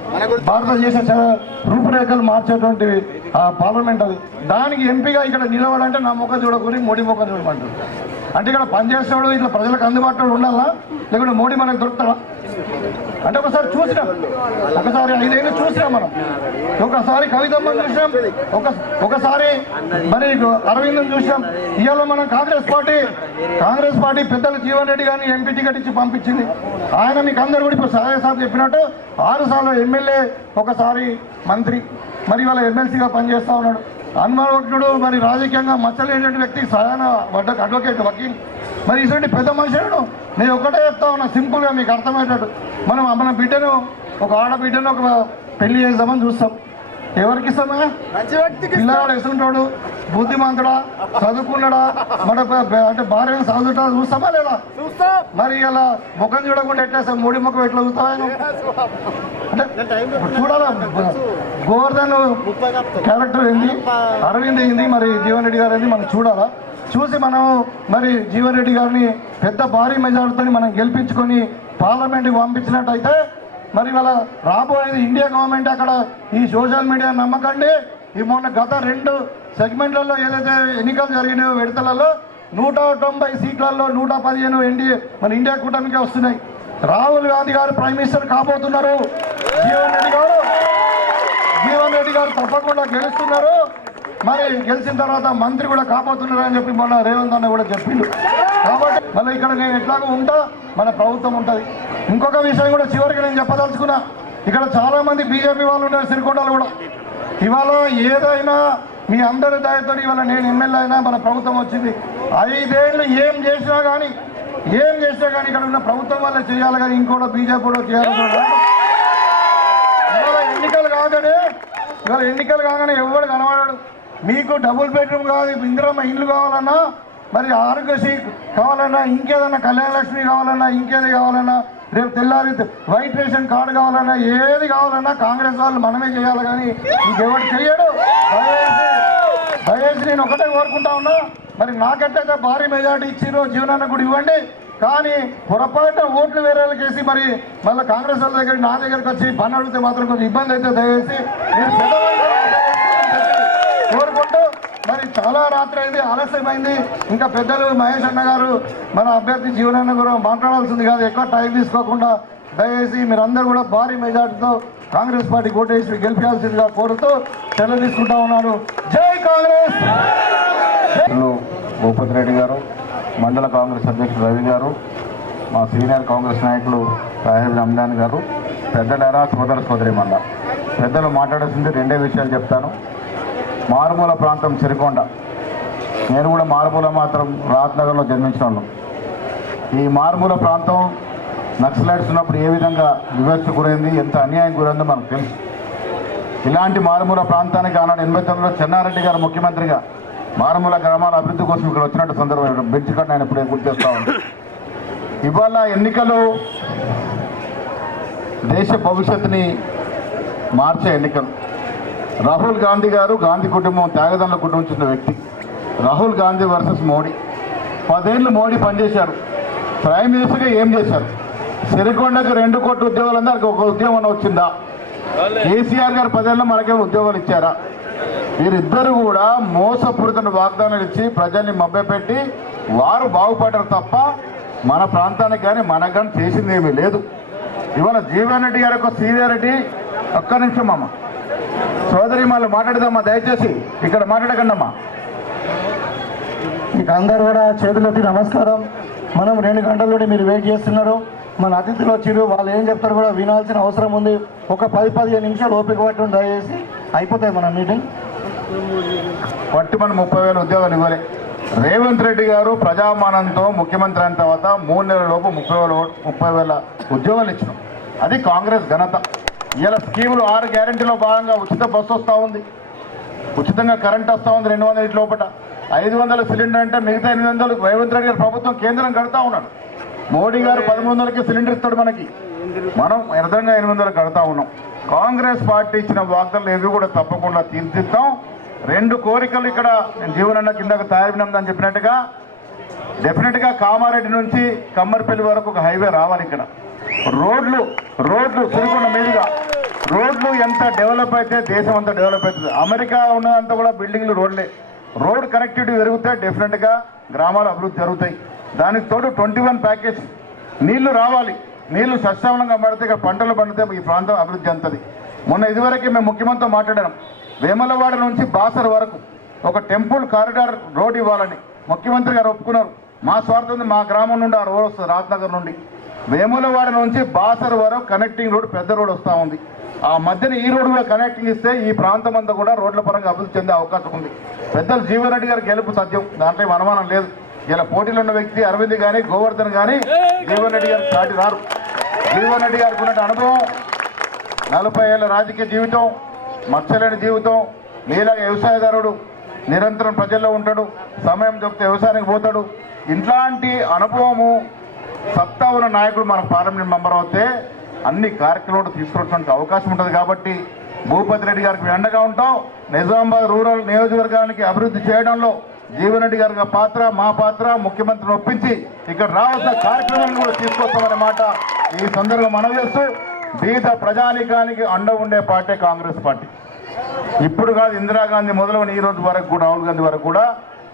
భారతదేశ రూపురేఖలు మార్చేటువంటి పార్లమెంట్ అది. దానికి ఎంపీగా ఇక్కడ నిలబడంటే నా ముఖం చూడకూరి మోడీ ముఖం చూడమంటారు. అంటే ఇక్కడ పనిచేసేవాడు ఇట్లా ప్రజలకు అందుబాటులో ఉండాలా, లేకుంటే మోడీ మనకు దొరుకుతాడా? అంటే ఒకసారి చూసినాం, ఒకసారి 5 ఏళ్ళు చూసినాం మనం, ఒకసారి కవితమ్మని చూసినాం, ఒకసారి మరి అరవిందం చూసినాం. ఇవాళ మనం కాంగ్రెస్ పార్టీ పెద్దలు జీవన్ రెడ్డి గారిని ఎంపీ టికెట్ ఇచ్చి పంపించింది. ఆయన మీకు అందరూ కూడా ఇప్పుడు సహాయ సాబ్ చెప్పినట్టు 6 సార్లు ఎమ్మెల్యే, ఒకసారి మంత్రి, మరి ఇవాళ ఎమ్మెల్సీగా పనిచేస్తూ ఉన్నాడు. అనుభవజ్ఞుడు, మరి రాజకీయంగా మచ్చలేనటువంటి వ్యక్తి, సహాయన అడ్వకేట్, వకీల్. మరి ఇటువంటి పెద్ద మనుషులను నేను ఒకటే చెప్తా ఉన్నా సింపుల్గా మీకు అర్థమయ్యేటట్టు. మన బిడ్డను, ఒక ఆడబిడ్డను ఒక పెళ్లి చేద్దామని చూస్తాం. ఎవరికి ఇస్తామా? పిల్లవాడు ఎసుంటాడు, బుద్ధిమంతుడా, చదువుకున్నాడా, మన అంటే భార్యను చదువుతా చూస్తామా లేదా? మరి ఇలా ముఖం చూడకుండా ఎట్లేస్తాం? మోడీ ముఖం ఎట్లా చూస్తావా? అంటే చూడాలా? గోవర్ధన్ క్యారెక్టర్ ఏంది, అరవింద్ ఏంది, మరి జీవన్ రెడ్డి గారు ఏంది మనం చూడాలా. చూసి మనం మరి జీవన్ రెడ్డి గారిని పెద్ద భారీ మెజార్టీతో మనం గెలిపించుకొని పార్లమెంట్కి పంపించినట్టయితే మరి వాళ్ళ రాబోయేది ఇండియా గవర్నమెంట్. అక్కడ ఈ సోషల్ మీడియా నమ్మకండి. ఈ మొన్న గత 2 సెగ్మెంట్లలో ఏదైతే ఎన్నికలు జరిగినాయో విడతలలో 190 సీట్లలో 115 ఎన్డీఏ మన ఇండియా కూటమికే వస్తున్నాయి. రాహుల్ గాంధీ గారు ప్రైమ్ మినిస్టర్ కాబోతున్నారు. జీవన్ రెడ్డి గారు తప్పకుండా గెలుస్తున్నారు. మరి గెలిచిన తర్వాత మంత్రి కూడా కాబోతున్నారు అని చెప్పి మొన్న రేవంత్ అన్న కూడా చెప్పిండు. కాబట్టి మళ్ళీ ఇక్కడ నేను ఎట్లాగో ఉంటా, మన ప్రభుత్వం ఉంటుంది. ఇంకొక విషయం కూడా చివరికి నేను చెప్పదలుచుకున్నా, ఇక్కడ చాలామంది బీజేపీ వాళ్ళు ఉన్నారు సిరికొండలు కూడా. ఇవాళ ఏదైనా మీ అందరి దయతో ఇవాళ నేను ఎమ్మెల్యే అయినా మన ప్రభుత్వం వచ్చింది. 5 ఏళ్ళు ఏం చేసినా కానీ ఇక్కడ ఉన్న ప్రభుత్వం వల్లే చేయాలి, కానీ ఇంకోటి బీజేపీ కూడా చేయాలి. ఇవాళ ఎన్నికలు కాగానే ఎవరు కనబడాడు. మీకు డబుల్ బెడ్రూమ్ కావాలి, ఇందిరమ్మ ఇల్లు కావాలన్నా, మరి ఆరోగ్యశ్రీ కావాలన్నా, ఇంకేదన్నా కళ్యాణ లక్ష్మి కావాలన్నా, ఇంకేది కావాలన్నా, రేపు తెల్లారి వైట్ రేషన్ కార్డు కావాలన్నా, ఏది కావాలన్నా కాంగ్రెస్ వాళ్ళు మనమే చేయాలి, కానీ ఇంకెవరు చెయ్యడు. దయచేసి నేను ఒకటే కోరుకుంటా ఉన్నా, మరి నాకెట్టయితే భారీ మెజార్టీ ఇచ్చిరో జీవనాన్ని కూడా ఇవ్వండి. కానీ పొరపాటున ఓట్లు వేరే వాళ్ళకి వేసి మరి మళ్ళీ కాంగ్రెస్ వాళ్ళ దగ్గర నా దగ్గరకు వచ్చి పని అడిగితే మాత్రం కొంచెం ఇబ్బంది అయితే దయచేసి నేను కోరుకుంటూ, మరి చాలా రాత్రి అయింది, ఆలస్యమైంది. ఇంకా పెద్దలు మహేష్ అన్న గారు మన అభ్యర్థి జీవనన్న గారు మాట్లాడాల్సింది కాదు, ఎక్కువ టైం తీసుకోకుండా దయచేసి మీరందరూ కూడా భారీ మెజార్టీతో కాంగ్రెస్ పార్టీ ఓటేసి గెలిపించాల్సిందిగా కోరుతూ సెలవు తీసుకుంటా ఉన్నాను. జై కాంగ్రెస్. భూపతి రెడ్డి గారు, మండల కాంగ్రెస్ అధ్యక్షుడు రవి గారు, మా సీనియర్ కాంగ్రెస్ నాయకులు సాహెబ్ రమ్జాన్ గారు, పెద్దలారా, సోదరి మండ పెద్దలు మాట్లాడాల్సింది 2 విషయాలు చెప్తాను. మారుమూల ప్రాంతం సిరికొండ, నేను కూడా మారుమూల మాత్రం రాత్నగర్లో జన్మించిన వాళ్ళం. ఈ మారుమూల ప్రాంతం నక్సలైట్స్ ఉన్నప్పుడు ఏ విధంగా వివక్ష గురైంది, ఎంత అన్యాయం గురైందో మనకు తెలుసు. ఇలాంటి మారుమూల ప్రాంతానికి ఆనాడు 89లో చెన్నారెడ్డి గారు ముఖ్యమంత్రిగా మారుమూల గ్రామాల అభివృద్ధి కోసం ఇక్కడ వచ్చినట్టు సందర్భం బెంచ్ కట్ట ఆయన ఇప్పుడే గుర్తు చేస్తా ఉన్నాను. ఇవాళ ఎన్నికలు దేశ భవిష్యత్తుని మార్చే ఎన్నికలు. రాహుల్ గాంధీ గారు గాంధీ కుటుంబం త్యాగదనుల కుటుంబం చెందిన వ్యక్తి. రాహుల్ గాంధీ వర్సెస్ మోడీ. 10 ఏళ్ళు మోడీ పనిచేశారు. ప్రైమ్ మినిస్టర్గా ఏం చేశారు? సిరికొండకు 2 కోట్ల ఉద్యోగాలందరికీ ఒక ఉద్యోగం వచ్చిందా? కేసీఆర్ గారు 10 ఏళ్ళలో మనకేమైనా ఉద్యోగాలు ఇచ్చారా? వీరిద్దరు కూడా మోసపూరిత వాగ్దానాలు ఇచ్చి ప్రజల్ని మభ్యపెట్టి వారు బాగుపడ్డారు తప్ప మన ప్రాంతానికి కానీ మనకు కానీ చేసింది ఏమీ లేదు. ఇవాళ జీవన్ రెడ్డి గారి యొక్క సీనియారిటీ. ఒక్క నిమిషం అమ్మ, సోదరి మళ్ళీ మాట్లాడదామా, దయచేసి ఇక్కడ మాట్లాడకండి అమ్మా. ఇక అందరూ కూడా చేతులెత్తి నమస్కారం. మనం 2 గంటల నుండి మీరు వెయిట్ చేస్తున్నారు. మన అతిథులు వచ్చారు, వాళ్ళు ఏం చెప్తారు కూడా వినాల్సిన అవసరం ఉంది. ఒక 10-15 నిమిషాలు ఓపిక పట్టు దయచేసి అయిపోతుంది మన మీటింగ్. పట్టి మనం 30,000 ఉద్యోగాలు ఇవ్వలే. రేవంత్ రెడ్డి గారు ప్రజామానంతో ముఖ్యమంత్రి అయిన తర్వాత 3 నెలల లోపు 30,000 ఉద్యోగాలు ఇచ్చినాం. అది కాంగ్రెస్ ఘనత. ఇలా స్కీములు 6 గ్యారెంటీలో భాగంగా ఉచిత బస్సు వస్తూ ఉంది, ఉచితంగా కరెంట్ వస్తూ ఉంది 200 లోపల. 500 సిలిండర్ అంటే మిగతా 800 రేవంత్ రెడ్డి గారు ప్రభుత్వం కేంద్రం కడతా ఉన్నాడు. మోడీ గారు 1300కి సిలిండర్ ఇస్తాడు మనకి, మనం అర్థంగా 800 కడతా ఉన్నాం. కాంగ్రెస్ పార్టీ ఇచ్చిన వాగ్దానాలు ఏవి కూడా తప్పకుండా తీర్చిద్దాం. 2 కోరికలు ఇక్కడ జీవనన్న కిందకు తయారైందని చెప్పినట్టుగా డెఫినెట్గా కామారెడ్డి నుంచి కమ్మరిపల్లి వరకు ఒక హైవే రావాలి. ఇక్కడ రోడ్లు సిరికొండ మీదుగా రోడ్లు ఎంత డెవలప్ అయితే దేశం అంతా డెవలప్ అవుతుంది. అమెరికా ఉన్నదంతా కూడా బిల్డింగ్లు, రోడ్లే. రోడ్ కనెక్టివిటీ పెరిగితే డెఫినెట్గా గ్రామాల అభివృద్ధి జరుగుతాయి. దానికి తోడు 21 ప్యాకేజ్. నీళ్లు రావాలి, నీళ్లు సస్యవలంగా పడితే ఇక్కడ పంటలు పండితే ఈ ప్రాంతం అభివృద్ధి చెందుతుంది. మొన్న ఇదివరకే మేము ముఖ్యమంత్రితో మాట్లాడాం. వేములవాడ నుంచి బాసర్ వరకు ఒక టెంపుల్ కారిడార్ రోడ్ ఇవ్వాలని ముఖ్యమంత్రి గారు ఒప్పుకున్నారు. మా స్వార్థం, మా గ్రామం నుండి ఆ రోడ్ వస్తుంది, రాజ్నగర్ నుండి వేములవాడ నుంచి బాసర్ వరకు కనెక్టింగ్ రోడ్, పెద్ద రోడ్ వస్తూ ఉంది. ఆ మధ్యన ఈ రోడ్డు కూడా కనెక్టింగ్ ఇస్తే ఈ ప్రాంతం అంతా కూడా రోడ్ల పరంగా అభివృద్ధి చెందే అవకాశం ఉంది. పెద్దలు జీవన్ రెడ్డి గారు గెలుపు సత్యం, దాంట్లో అనుమానం లేదు. ఇలా పోటీలో ఉన్న వ్యక్తి అరవింద్ కానీ గోవర్ధన్ కానీ జీవన్ రెడ్డి గారు సాటి రారు. జీవన్ రెడ్డి గారికి ఉన్న అనుభవం, 40 ఏళ్ళ రాజకీయ జీవితం, మచ్చలేని జీవితం, నీలాగా వ్యవసాయదారుడు, నిరంతరం ప్రజల్లో ఉంటాడు, సమయం దొరికితే వ్యవసాయానికి పోతాడు. ఇట్లాంటి అనుభవము సత్తా ఉన్న నాయకుడు మన పార్లమెంట్ మెంబర్ అవుతే అన్ని కార్యక్రమాలు తీసుకురావడానికి అవకాశం ఉంటుంది. కాబట్టి భూపతి రెడ్డి గారికి అండగా ఉంటాం. నిజామాబాద్ రూరల్ నియోజకవర్గానికి అభివృద్ధి చేయడంలో జీవన్ రెడ్డి గారి పాత్ర, మా పాత్ర, ముఖ్యమంత్రిని ఒప్పించి ఇక్కడ రావాల్సిన కార్యక్రమాలను కూడా తీసుకొస్తామనే మాట ఈ సందర్భంగా మనవి చేస్తూ, బీద ప్రజానీకానికి అండ ఉండే పార్టీ కాంగ్రెస్ పార్టీ. ఇప్పుడు కాదు, ఇందిరాగాంధీ మొదలుకొని ఈ రోజు వరకు కూడా, రాహుల్ గాంధీ వరకు కూడా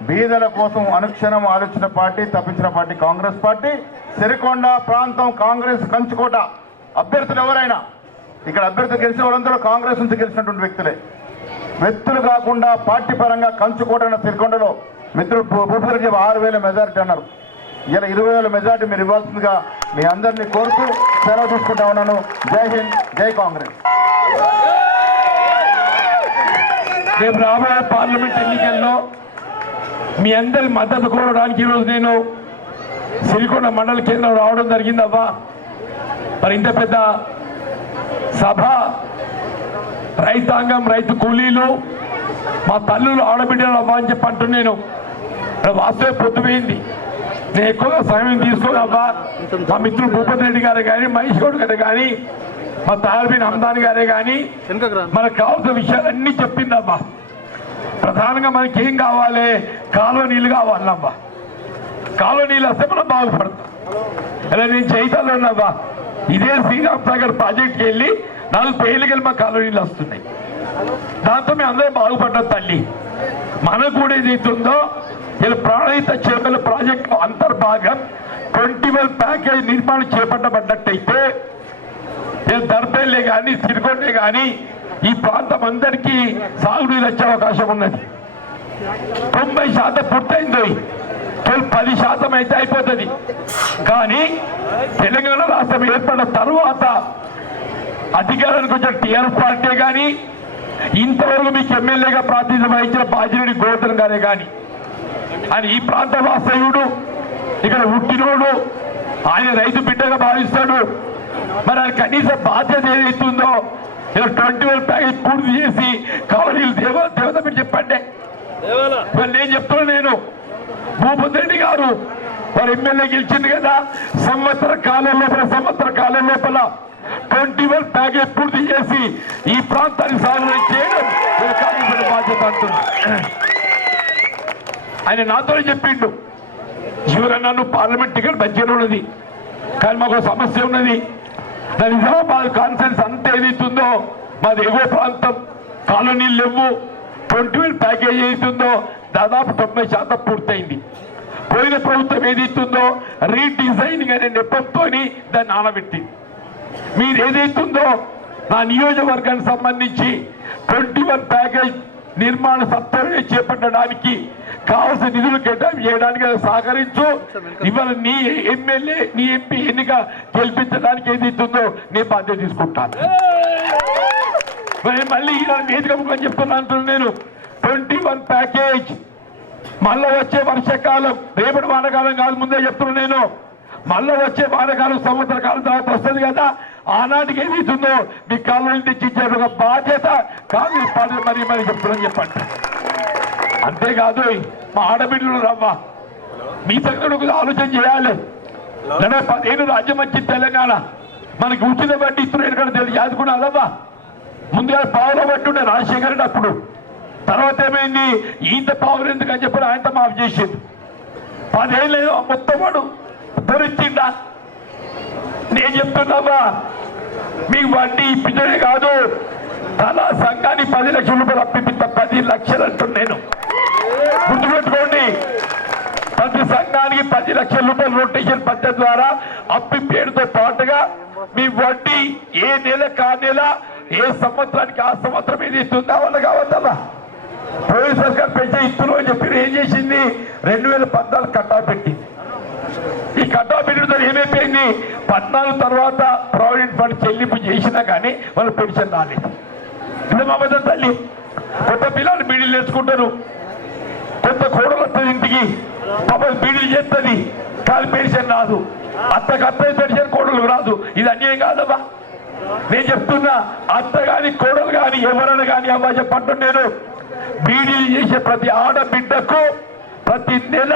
బీదల కోసం అనుక్షణం ఆలోచన పార్టీ, తప్పించిన పార్టీ కాంగ్రెస్ పార్టీ. సిరికొండ ప్రాంతం కాంగ్రెస్ కంచుకోట. అభ్యర్థులు ఎవరైనా ఇక్కడ అభ్యర్థులు గెలిచిన వాళ్ళందరూ కాంగ్రెస్ నుంచి గెలిచినటువంటి వ్యక్తులు కాకుండా పార్టీ పరంగా కంచుకోట సిరికొండలో మిత్రుడు భూపతి 6,000 మెజారిటీ అన్నారు. ఇలా 20,000 మెజారిటీ మీరు ఇవ్వాల్సిందిగా మీ అందరినీ కోరుతూ సెలవు తీసుకుంటా ఉన్నాను. జై హింద్, జై కాంగ్రెస్. రేపు రాబోయే పార్లమెంట్ ఎన్నికల్లో మీ అందరి మద్దతు కోరడానికి ఈరోజు నేను సిరికొండ మండల కేంద్రం రావడం జరిగిందవ్వా. మరి ఇంత పెద్ద సభ, రైతాంగం, రైతు కూలీలు, మా తల్లులు, ఆడబిడ్డలు అవ్వా అని చెప్పి అంటున్నాను. వాస్తవం పొద్దుపోయింది, నేను ఎక్కువగా సమయం తీసుకోనవ్వా. మా మిత్రులు భూపతి రెడ్డి గారే కానీ, మహేష్ గౌడ్ గారే కానీ, మా తారబిన్ హమ్దాన్ గారే కానీ మనకు కావాల్సిన విషయాలన్నీ చెప్పిందమ్మా. ప్రధానంగా మనకి ఏం కావాలి? కాలువ నీళ్ళు కావాలమ్మా. కాలువ నీళ్ళు వస్తే మనం బాగుపడతాం. అలా నేను చైతన్యంలో ఉన్నవా, ఇదే శ్రీరామ్ సాగర్ ప్రాజెక్ట్కి వెళ్ళి 40 ఏళ్ళకి మా కాలువ నీళ్ళు వస్తున్నాయి. దాంతో మేము అందరం బాగుపడ్డాం తల్లి. మనకు కూడా ఏదైతుందో ఇలా ప్రాణహిత చేపల ప్రాజెక్టు అంతర్భాగం 21 ప్యాకేజ్ నిర్మాణం చేపట్టబడ్డట్టయితే దర్పేళ్ళే కానీ, సిరికొండే కానీ ఈ ప్రాంతం అందరికీ సాగునీరు వచ్చే అవకాశం ఉన్నది. 90% పూర్తయింది, 10% అయితే అయిపోతుంది. కానీ తెలంగాణ రాష్ట్రం ఏర్పడిన తర్వాత అధికారానికి వచ్చిన టీఆర్ఎస్ పార్టీ కానీ, ఇంతవరకు మీకు ఎమ్మెల్యేగా ప్రాతినిధ్యం వహించిన బాజిరెడ్డి గోవర్ధన్ గారే కానీ ఆయన ఈ ప్రాంత వాస్తవ్యుడు, ఇక్కడ పుట్టినోడు, ఆయన రైతు బిడ్డగా భావిస్తాడు. మరి ఆయన కనీస బాధ్యత ఏదైతుందో ఇలా 21 ప్యాకేజ్ పూర్తి చేసి కావాలి దేవత మీరు చెప్పండి. మరి నేను చెప్తున్నా, నేను భూపతి రెడ్డి గారు వారు ఎమ్మెల్యే గెలిచింది కదా, సంవత్సర కాలం లోపల 21 ప్యాకేజ్ పూర్తి చేసి ఈ ప్రాంతాన్ని సాగు చేయడం కాంగ్రెస్ బాధ్యత అంటున్నా. ఆయన నాతోనే చెప్పిండు, జీవనన్నా నువ్వు పార్లమెంట్ టికెట్ మంచిగా ఉన్నది, కానీ మాకు సమస్య ఉన్నది. నా నిజామాబాద్ కాన్ఫరెన్స్ అంత ఏదైతుందో మాది ఎగువ ప్రాంతం, కాలనీలు లేవు. 21 ప్యాకేజ్ ఏదైతుందో దాదాపు 90% పూర్తయింది. పోయిన ప్రభుత్వం ఏదైతుందో రీడిజైనింగ్ అనే నెపంతో దాన్ని ఆనబెట్టి మీరు ఏదైతుందో నా నియోజకవర్గానికి సంబంధించి 21 ప్యాకేజ్ నిర్మాణ సత్వరమే చేపట్టడానికి కావాల్సిన నిధులు కేటాయింపు చేయడానికి సహకరించు. ఇవాళ నీ ఎమ్మెల్యే నీ ఎంపీ ఎన్నిక గెలిపించడానికి ఏదైతుందో నేను బాధ్యత తీసుకుంటాను. మళ్ళీ ఈనాడు వేదిక ముఖం చెప్తున్నాను నేను, 21 ప్యాకేజ్ మళ్ళా వచ్చే వర్షాకాలం, రేపటి వానకాలం కాదు, ముందే చెప్తున్నా నేను, మళ్ళా వచ్చే వానకాలం సంవత్సర కాలం తర్వాత వస్తుంది కదా, ఆనాటికి ఏదైతుందో మీ కాలంలో తెచ్చిచ్చే ఒక బాధ్యత కాంగ్రెస్ పార్టీ మరి చెప్తున్నాను చెప్పండి. అంతేకాదు మా ఆడబిడ్డలు రవ్వ మీ సంగతి ఆలోచన చేయాలి. 15 రాజ్యం వచ్చింది తెలంగాణ, మనకి ఉచిత బట్టి ఇస్తున్నారు ఎక్కడ తెలియదు, యాదుకున్నాదమ్మా. ముందుగా పావులో బట్టి ఉండే రాజశేఖర్ రెడ్డి అప్పుడు, తర్వాత ఏమైంది ఇంత పావులు ఎందుకు అని చెప్పి ఆయనతో మాఫ్ చేసింది. 10 ఏళ్ళు మొత్తం వాడు దొరికిందా. నేను చెప్తున్నావా మీకు వడ్డీ ఇప్పించడే కాదు, తలా సంఘాన్ని 10 లక్షల రూపాయలు అప్పిపిస్తా. 10 లక్షలు అంటున్నా నేను, గుర్తుపెట్టుకోండి. ప్రతి సంఘానికి 10 లక్షల రూపాయలు రొటేషన్ పద్ధతి ద్వారా అప్పిపేరుతో పాటుగా మీ వడ్డీ ఏ నెల కా నెల ఏ సంవత్సరానికి ఆ సంవత్సరం ఏది ఇస్తుందా వల్ల కావద్దమ్మా. పోలీస్ సర్కార్ పెంచే ఇస్తులు అని చెప్పి ఏం చేసింది, 2014 కట్టా పెట్టింది. ఈ కట్టా పెట్టడంతో ఏమైపోయింది, 14 తర్వాత ప్రావిడెంట్ ఫండ్ చెల్లింపు చేసినా కానీ వాళ్ళు పెన్షన్ రాలేదు. ఇది మా మధ్య తల్లి, కొత్త పిల్లలు బీడీలు నేర్చుకుంటారు, కొత్త కోడలు వస్తుంది ఇంటికి, పాప బీడీలు చేస్తుంది కానీ పెన్షన్ రాదు. అత్తకు అత్త పెన్షన్, కోడలు రాదు. ఇది అన్యాయం కాదమ్మా. నేను చెప్తున్నా, అత్త కానీ కోడలు కానీ ఎవరైనా కానీ అమ్మా చెప్పంటు నేను, బీడీలు చేసే ప్రతి ఆడబిడ్డకు ప్రతి నెల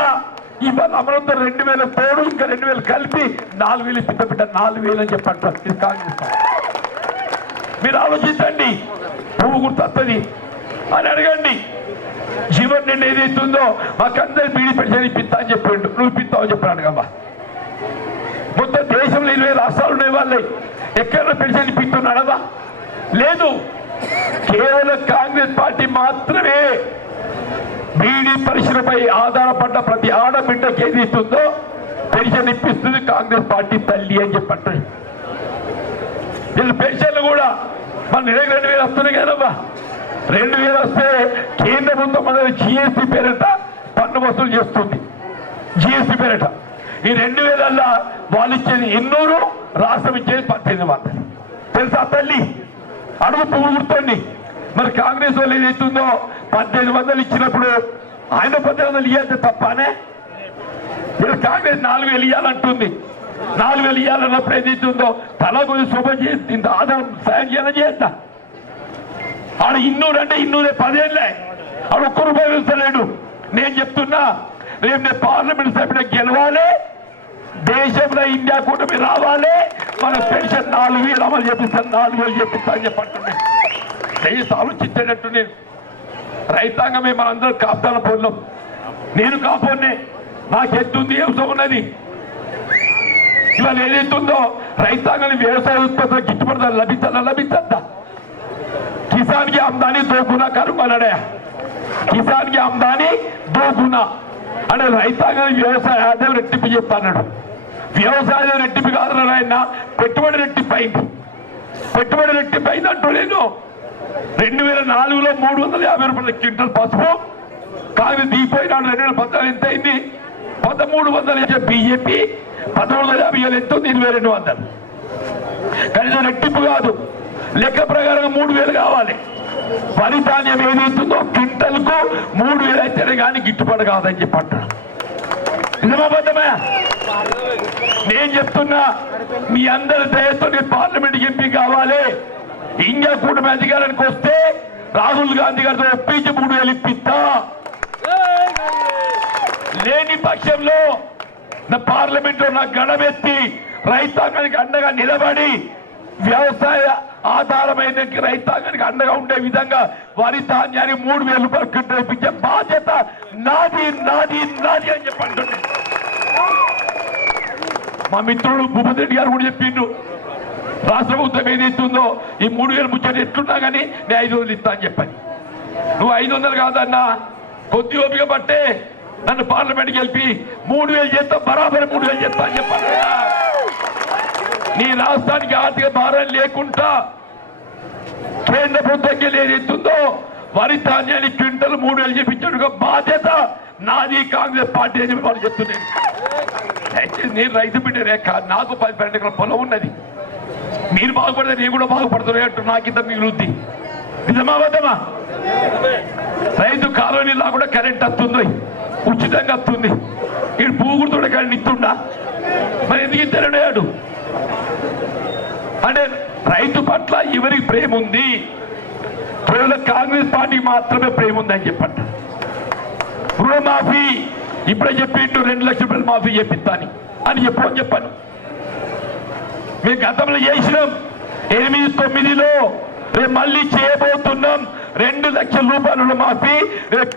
ఇవాళ అమలంతో 2000 తోడు ఇంకా 2000 కలిపి 4000 పెద్ద బిడ్డ 4000 అని చెప్పంటారు. ఇది కాంగ్రెస్. మీరు ఆలోచించండి, పువ్వు గుర్తొస్తుంది అని అడగండి. జీవన్ నిండి ఏదైతుందో మాకందరు బీడీ పెన్షన్ ఇప్పిస్తా అని చెప్పిండు, నువ్వు ఇప్పిస్తావు చెప్పాను అడగమ్మా. మొత్తం దేశంలో 20 రాష్ట్రాలు ఉన్నాయి, వాళ్ళే ఎక్కడ పెన్షన్ ఇప్పిస్తున్నాడమ్మా లేదు. కేవలం కాంగ్రెస్ పార్టీ మాత్రమే బీడీ పరిశ్రమపై ఆధారపడ్డ ప్రతి ఆడబిడ్డకి ఏది ఇస్తుందో పెన్షన్ ఇప్పిస్తుంది కాంగ్రెస్ పార్టీ తల్లి అని చెప్పండి. వీళ్ళు పెన్షన్లు కూడా మన నెలకు 2000 వస్తున్నాయి కదమ్మా. 2000 వస్తే కేంద్ర ప్రభుత్వం మన జిఎస్టీ పేరిట పన్ను వసూలు చేస్తుంది. జిఎస్టీ పేరిట ఈ 2000 వాళ్ళు ఇచ్చేది 200, రాష్ట్రం ఇచ్చేది 1800. తెలుసా తల్లి, అడుగు పువ్వు గుర్తుంది. మరి కాంగ్రెస్ వాళ్ళు ఏదైతుందో 1800 ఇచ్చినప్పుడు ఆయన 1800 ఇవ్వాలి తప్పనే. ఇలా కాంగ్రెస్ 4000 ఇవ్వాలంటుంది. 4000 ఇవ్వాలన్నప్పుడు ఏదైతుందో తల కొంచెం శుభం చేసి ఇంత ఆధారం సాయం చేయాలని చేస్తా. ఆడ 200 అంటే 200 10 ఏళ్ళే, ఆడ ₹1 వేస్తలేడు. నేను చెప్తున్నా, రేపు నేను పార్లమెంట్ సభ్యుడు గెలవాలి, దేశంలో ఇండియా కూటమి రావాలి, మన పెన్షన్ 4000 అమలు చేపిస్తాను, 4000 చేపిస్తా అని చెప్పంటున్నాను. దయచేసి ఆలోచించేటట్టు నేను, రైతాంగమే మనందరూ కాపుతాల పొందాం. నేను కాపోనే, నాకెంతుంది అవసరం ఉన్నది. ఇవాళ ఏదైతుందో రైతాంగాన్ని వ్యవసాయ ఉత్పత్తుల గిట్టుబాటు ధర లభించద్దా. కిసాన్ కి ఆమ్దాని 2 గునా కనుగొనడే. కిసాన్ కి ఆమ్దాని 2 గునా అంటే రైతాంగానికి వ్యవసాయ ఆదాయం రెట్టింపు చెప్తాడు. వ్యవసాయం రెట్టింపు కాదు ఆయన, పెట్టుబడి రెట్టింపు అయింది. పెట్టుబడి రెట్టింపు అయింది అంటూ నేను 2004లో 350 రూపాయల క్వింటల్ పసుపు కాంగ్రెస్ దిగిపోయినాడు. 2014 ఎంత అయింది, 1300. బీజేపీ 1150 ఎంత ఉంది, 2200. కనీసం రెట్టింపు కాదు. లెక్క ప్రకారంగా 3000 కావాలి. వరి ధాన్యం ఏదైతుందో క్వింటల్కు 3,000 అయితేనే కానీ గిట్టుబాటు కాదని చెప్పంటారు. నిజమాబద్ధమే? నేను చెప్తున్నా, మీ అందరి దయతో పార్లమెంట్ ఎంపీ కావాలి. ఇండియా కూటమి అధికారానికి వస్తే రాహుల్ గాంధీ గారితో ఒప్పించి 3,000 ఇప్పిస్తా. లేని పక్షంలో నా పార్లమెంట్ లో నా గడమెత్తి రైతాంగానికి అండగా నిలబడి వ్యవసాయ ఆధారమైన రైతాంగానికి అండగా ఉండే విధంగా వరి ధాన్యాన్ని 3,000 రూపాయలు క్వింటల్ ఇప్పించే బాధ్యత నాది నాది నాది అని చెప్పండి. మా మిత్రుడు భూపతి రెడ్డి గారు కూడా చెప్పిండ్రు, రాష్ట్ర ప్రభుత్వం ఏదైతుందో ఈ 3,000 ముచ్చట ఎట్లున్నా కానీ నేను 500 ఇస్తా అని చెప్పని. నువ్వు 500 కాదన్నా, కొద్ది ఓపిక పట్టే నన్ను పార్లమెంట్కి వెళ్ళి 3,000 చేస్తా, బరాబర్ 3,000 చేస్తా అని చెప్పండి. నీ రాష్ట్రానికి ఆర్థిక భారం లేకుండా కేంద్ర ప్రభుత్వం ఏదైతుందో వరి ధాన్యాన్ని క్వింటల్ 3,000 చెప్పించే బాధ్యత నాది, కాంగ్రెస్ పార్టీ అని చెప్పి వాళ్ళు చెప్తున్నాను. నేను రైతు బిడ్డనే కాదు, నాకు 10 ఎకరాల పొలం ఉన్నది. మీరు బాగుపడితే నేను కూడా బాగుపడుతున్నట్టు నాకింత మిగులుద్ది. నిజమాబద్ధమా? రైతు కాలనీలా కూడా కరెంట్ వస్తుంది, ఉచితంగా వస్తుంది. వీడు పూగుడుతోడే కానీ ఇస్తుండా, మరి ఎందుకు ఇద్దరు అంటే రైతు పట్ల ఎవరికి ప్రేమ ఉంది? కేవలం కాంగ్రెస్ పార్టీ మాత్రమే ప్రేమ ఉందని చెప్పండి. రుణమాఫీ ఇప్పుడే చెప్పిండు, 2 లక్షల రూపాయలు మాఫీ చేపిస్తాను అని చెప్పాను. మేము గతంలో చేసినాం 8-9లో, రేపు మళ్ళీ చేయబోతున్నాం 2 లక్షల రూపాయల మాఫీ, రేపు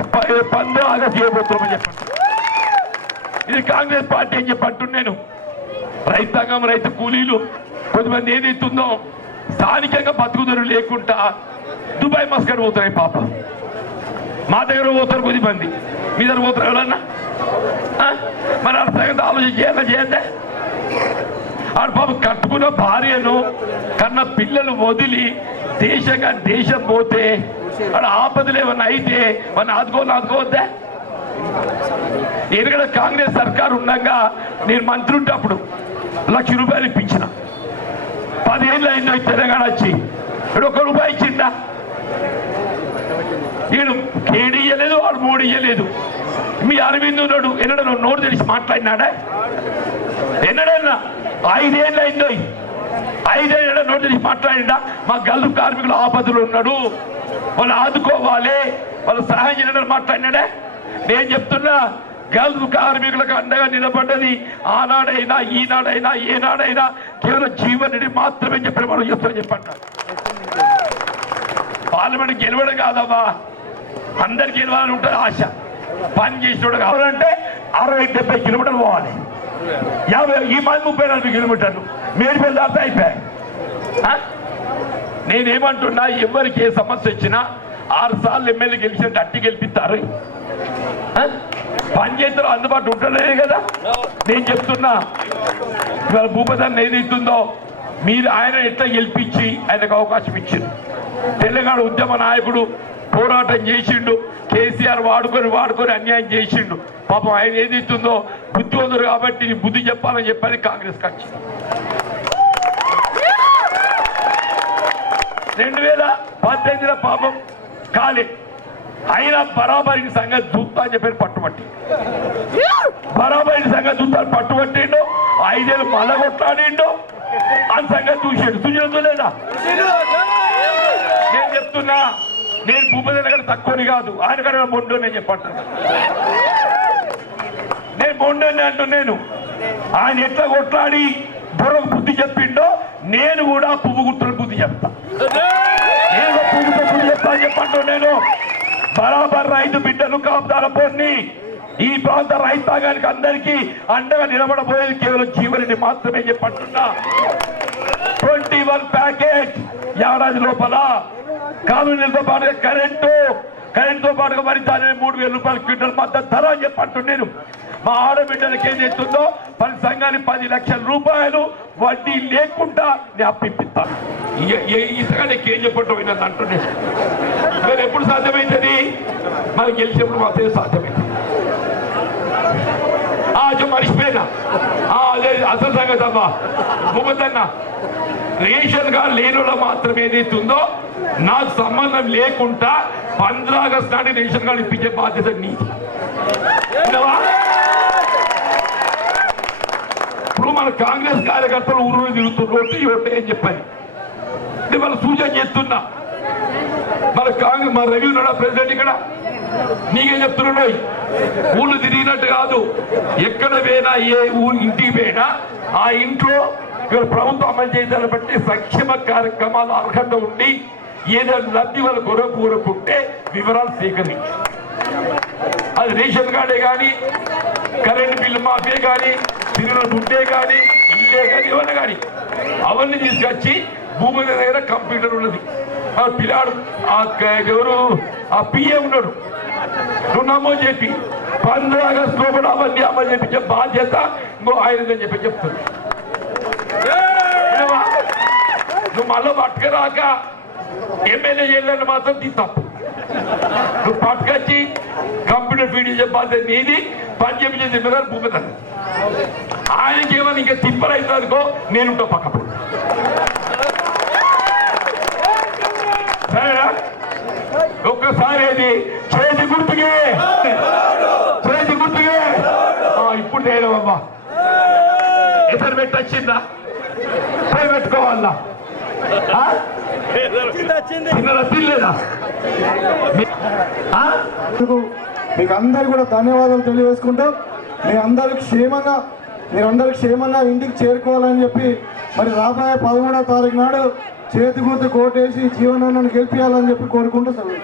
15 ఆగస్టు చేయబోతున్నామని చెప్పండి. ఇది కాంగ్రెస్ పార్టీ అని చెప్పంటు. నేను రైతాంగం, రైతు కూలీలు కొంతమంది ఏదైతుందో స్థానికంగా బతుకుదరు లేకుండా దుబాయ్ మస్కట్ పోతున్నాయి. పాప మా దగ్గర పోతారు కొద్దిమంది, మీ దగ్గర పోతారు ఎవరన్నా? మరి అర్థం ఆలోచన చేయాలంటే ఆడు పాప కట్టుకున్న భార్యను కన్న పిల్లలు వదిలి దేశం పోతే ఆడ ఆపదలు ఏమన్నా అయితే మన ఆదుకోవద్దా? ఎందుకంటే కాంగ్రెస్ సర్కారు ఉండగా నేను మంత్రి ఉంటే అప్పుడు 1,00,000 రూపాయలు ఇప్పించిన. 10 ఏళ్ళు అయిందో తెలంగాణ వచ్చి, ఇప్పుడు 1 రూపాయి ఇచ్చిందా? వీడు కేడీ ఇయ్యలేదు, వాడు మోడీ ఇయ్యలేదు. మీ అరవింద్ ఉన్నాడు, ఎన్నడన్నా నోరు తెలిసి మాట్లాడినాడా? ఎన్నడన్నా 5 ఏళ్ళు అయిందో, 5 ఏళ్ళ నోరు తెలిసి మాట్లాడిందా? మా గల్ఫ్ కార్మికులు ఆపదలు ఉన్నాడు, వాళ్ళు ఆదుకోవాలి, వాళ్ళు సహాయం చేయడం మాట్లాడినాడా? నేను చెప్తున్నా, గల్ఫ్ కార్మికులకు అండగా నిలబడ్డది ఆనాడైనా ఈనాడైనా ఏనాడైనా కేవలం జీవన్ రెడ్డి మాత్రమే చెప్పి మనం చెప్తామని చెప్పండి. పార్లమెంట్ గెలవడం కాదమ్మా, అందరికి గెలవాలని ఉంటుంది ఆశ. పని చేసినోడు కావాలంటే 60-70 కిలోమీటర్లు పోవాలి. ఈ 30-40 కిలోమీటర్లు మేడిపల్లి దాకా అయిపోయాయి. నేనేమంటున్నా, ఎవరికి ఏ సమస్య వచ్చినా 6 సార్లు ఎమ్మెల్యే గెలిచినట్టు అట్టి గెలిపిస్తారు. పంచాయతీలో అందుబాటు ఉండలేదు కదా. నేను చెప్తున్నా, ఇవాళ భూపతి ఏదైతుందో మీరు ఆయన ఎట్లా గెలిపించి ఆయనకు అవకాశం ఇచ్చిండు. తెలంగాణ ఉద్యమ నాయకుడు పోరాటం చేసిండు, కేసీఆర్ వాడుకొని అన్యాయం చేసిండు. పాపం ఆయన ఏదైతుందో బుద్ధివంతుడు కాబట్టి బుద్ధి చెప్పాలని చెప్పని కాంగ్రెస్ కచ్చి 2018లో పాపం కాలే, అయినా బరాబరి సంగతి చూస్తా అని చెప్పి పట్టుబట్టి బరాబరి సంగతి చూస్తా పట్టుబట్టిండు. 5 ఏళ్ళు మళ్ళా కొట్లాడిండు, అని సంగతి చూసాడు. చూసినట్టు లేదా? నేను చెప్తున్నా, నేను భూపతి దగ్గర తక్కువని కాదు, ఆయన కన్నా మొండు నేను చెప్పంటున్నా. నేను మొండని అంటున్నాను. ఆయన ఎట్లా కొట్లాడి బుర్రకు బుద్ధి చెప్పిండో నేను కూడా పువ్వు గుర్తులు బుద్ధి చెప్తా. నేను పువ్వుతో బుద్ధి చెప్తా అని చెప్పంటూ నేను బరాబర్ రైతు బిడ్డలు కాపుదార పోని ఈ ప్రాంత రైతాంగానికి అందరికీ అండగా నిలబడబోయేది కేవలం జీవనని మాత్రమే చెప్పంటున్నా. 21 ప్యాకేజ్ ఏడాది లోపల కాలనీలతో పాటుగా కరెంటుతో పాటుగా మరి దాని 3,000 రూపాయల క్వింటల్ మద్దతు ధర అని చెప్పంటున్నాను. మా ఆడబిడ్డలకి ఏం చేస్తుందో ప్రతి సంఘానికి 10 లక్షల రూపాయలు వడ్డీ లేకుండా నేను అప్పిస్తాను. ఇంతగానే ఏం చెప్పట్టు నన్ను అంటున్నాను. మరి ఎప్పుడు సాధ్యమవుతుంది? మనం గెలిచినప్పుడు మాత్రమే సాధ్యమవుతుంది. మర్చిపోయినా అదే అసలు సంగతి అమ్మా. భూపతి అన్న రేషన్ కార్డు లేని వాళ్ళు మాత్రమే ఏదైతే ఉందో నాకు సంబంధం లేకుండా 15 ఆగస్టు నాటి రేషన్ కార్డు ఇప్పించే బాధ్యత నీది. ఇప్పుడు మన కాంగ్రెస్ కార్యకర్తలు ఊరు తిరుగుతున్నారు ఓటే అని చెప్పని వాళ్ళ సూచన చేస్తున్నా. మన కాంగ్రెస్ మన రవి ఉన్నాడా ప్రెసిడెంట్ ఇక్కడ, నీకేం చెప్తున్నాడు? ఊళ్ళు తిరిగినట్టు కాదు, ఎక్కడ పోయినా ఏ ఊరు ఇంటికి పోయినా ఆ ఇంట్లో ఇక్కడ ప్రభుత్వం అమలు చేయాలని బట్టి సంక్షేమ కార్యక్రమాలు అర్హత ఉండి ఏదైనా లబ్ధి వాళ్ళ కోరుకుంటే వివరాలు సేకరించి, అది రేషన్ కార్డే కానీ కరెంట్ బిల్లు మాఫే కానీ తిరిగిన దుడ్డే కానీ ఇల్లే కానీ ఏమన్నా కానీ అవన్నీ తీసుకొచ్చి భూమి దగ్గర కంప్యూటర్ ఉన్నది. ఆ పిల్లాడు ఎవరు ఆ పిఏ ఉన్నాడు, నువ్వు నమోదు చెప్పి 15 ఆగస్టు లోపల అవన్నీ అమలు చేపించే బాధ్యత ఇంకో ఆయన చెప్పి చెప్తుంది. నువ్వు మళ్ళీ పట్టుకరాక ఎమ్మెల్యే చేయాలని మాత్రం తీ తప్పు. నువ్వు పట్టుకొచ్చి కంప్యూటర్ ఫీడ్ చేసే బాధ్యత నీది, పని చేపించే జిమ్మేదారు భూమి తన. ఆయనకి ఏమైనా ఇంకా తిప్పలైతే అనుకో నేనుంటా పక్కపడు. సరేనా? ఒక్కసారి అది చేతి గుర్తుకే ఇప్పుడు తేలవమ్మా. ఇతరు పెట్టొచ్చిందా? పెట్టుకోవాలా? తినలేదా? మీకు అందరికి కూడా ధన్యవాదాలు తెలియజేసుకుంటూ మీరందరూ క్షేమంగా ఇంటికి చేరుకోవాలని చెప్పి మరి రాబోయే 13వ తారీఖు నాడు చేతి గుర్తు కోటేసి జీవనాన్ని గెలిపించాలని చెప్పి కోరుకుంటూ సెలవు.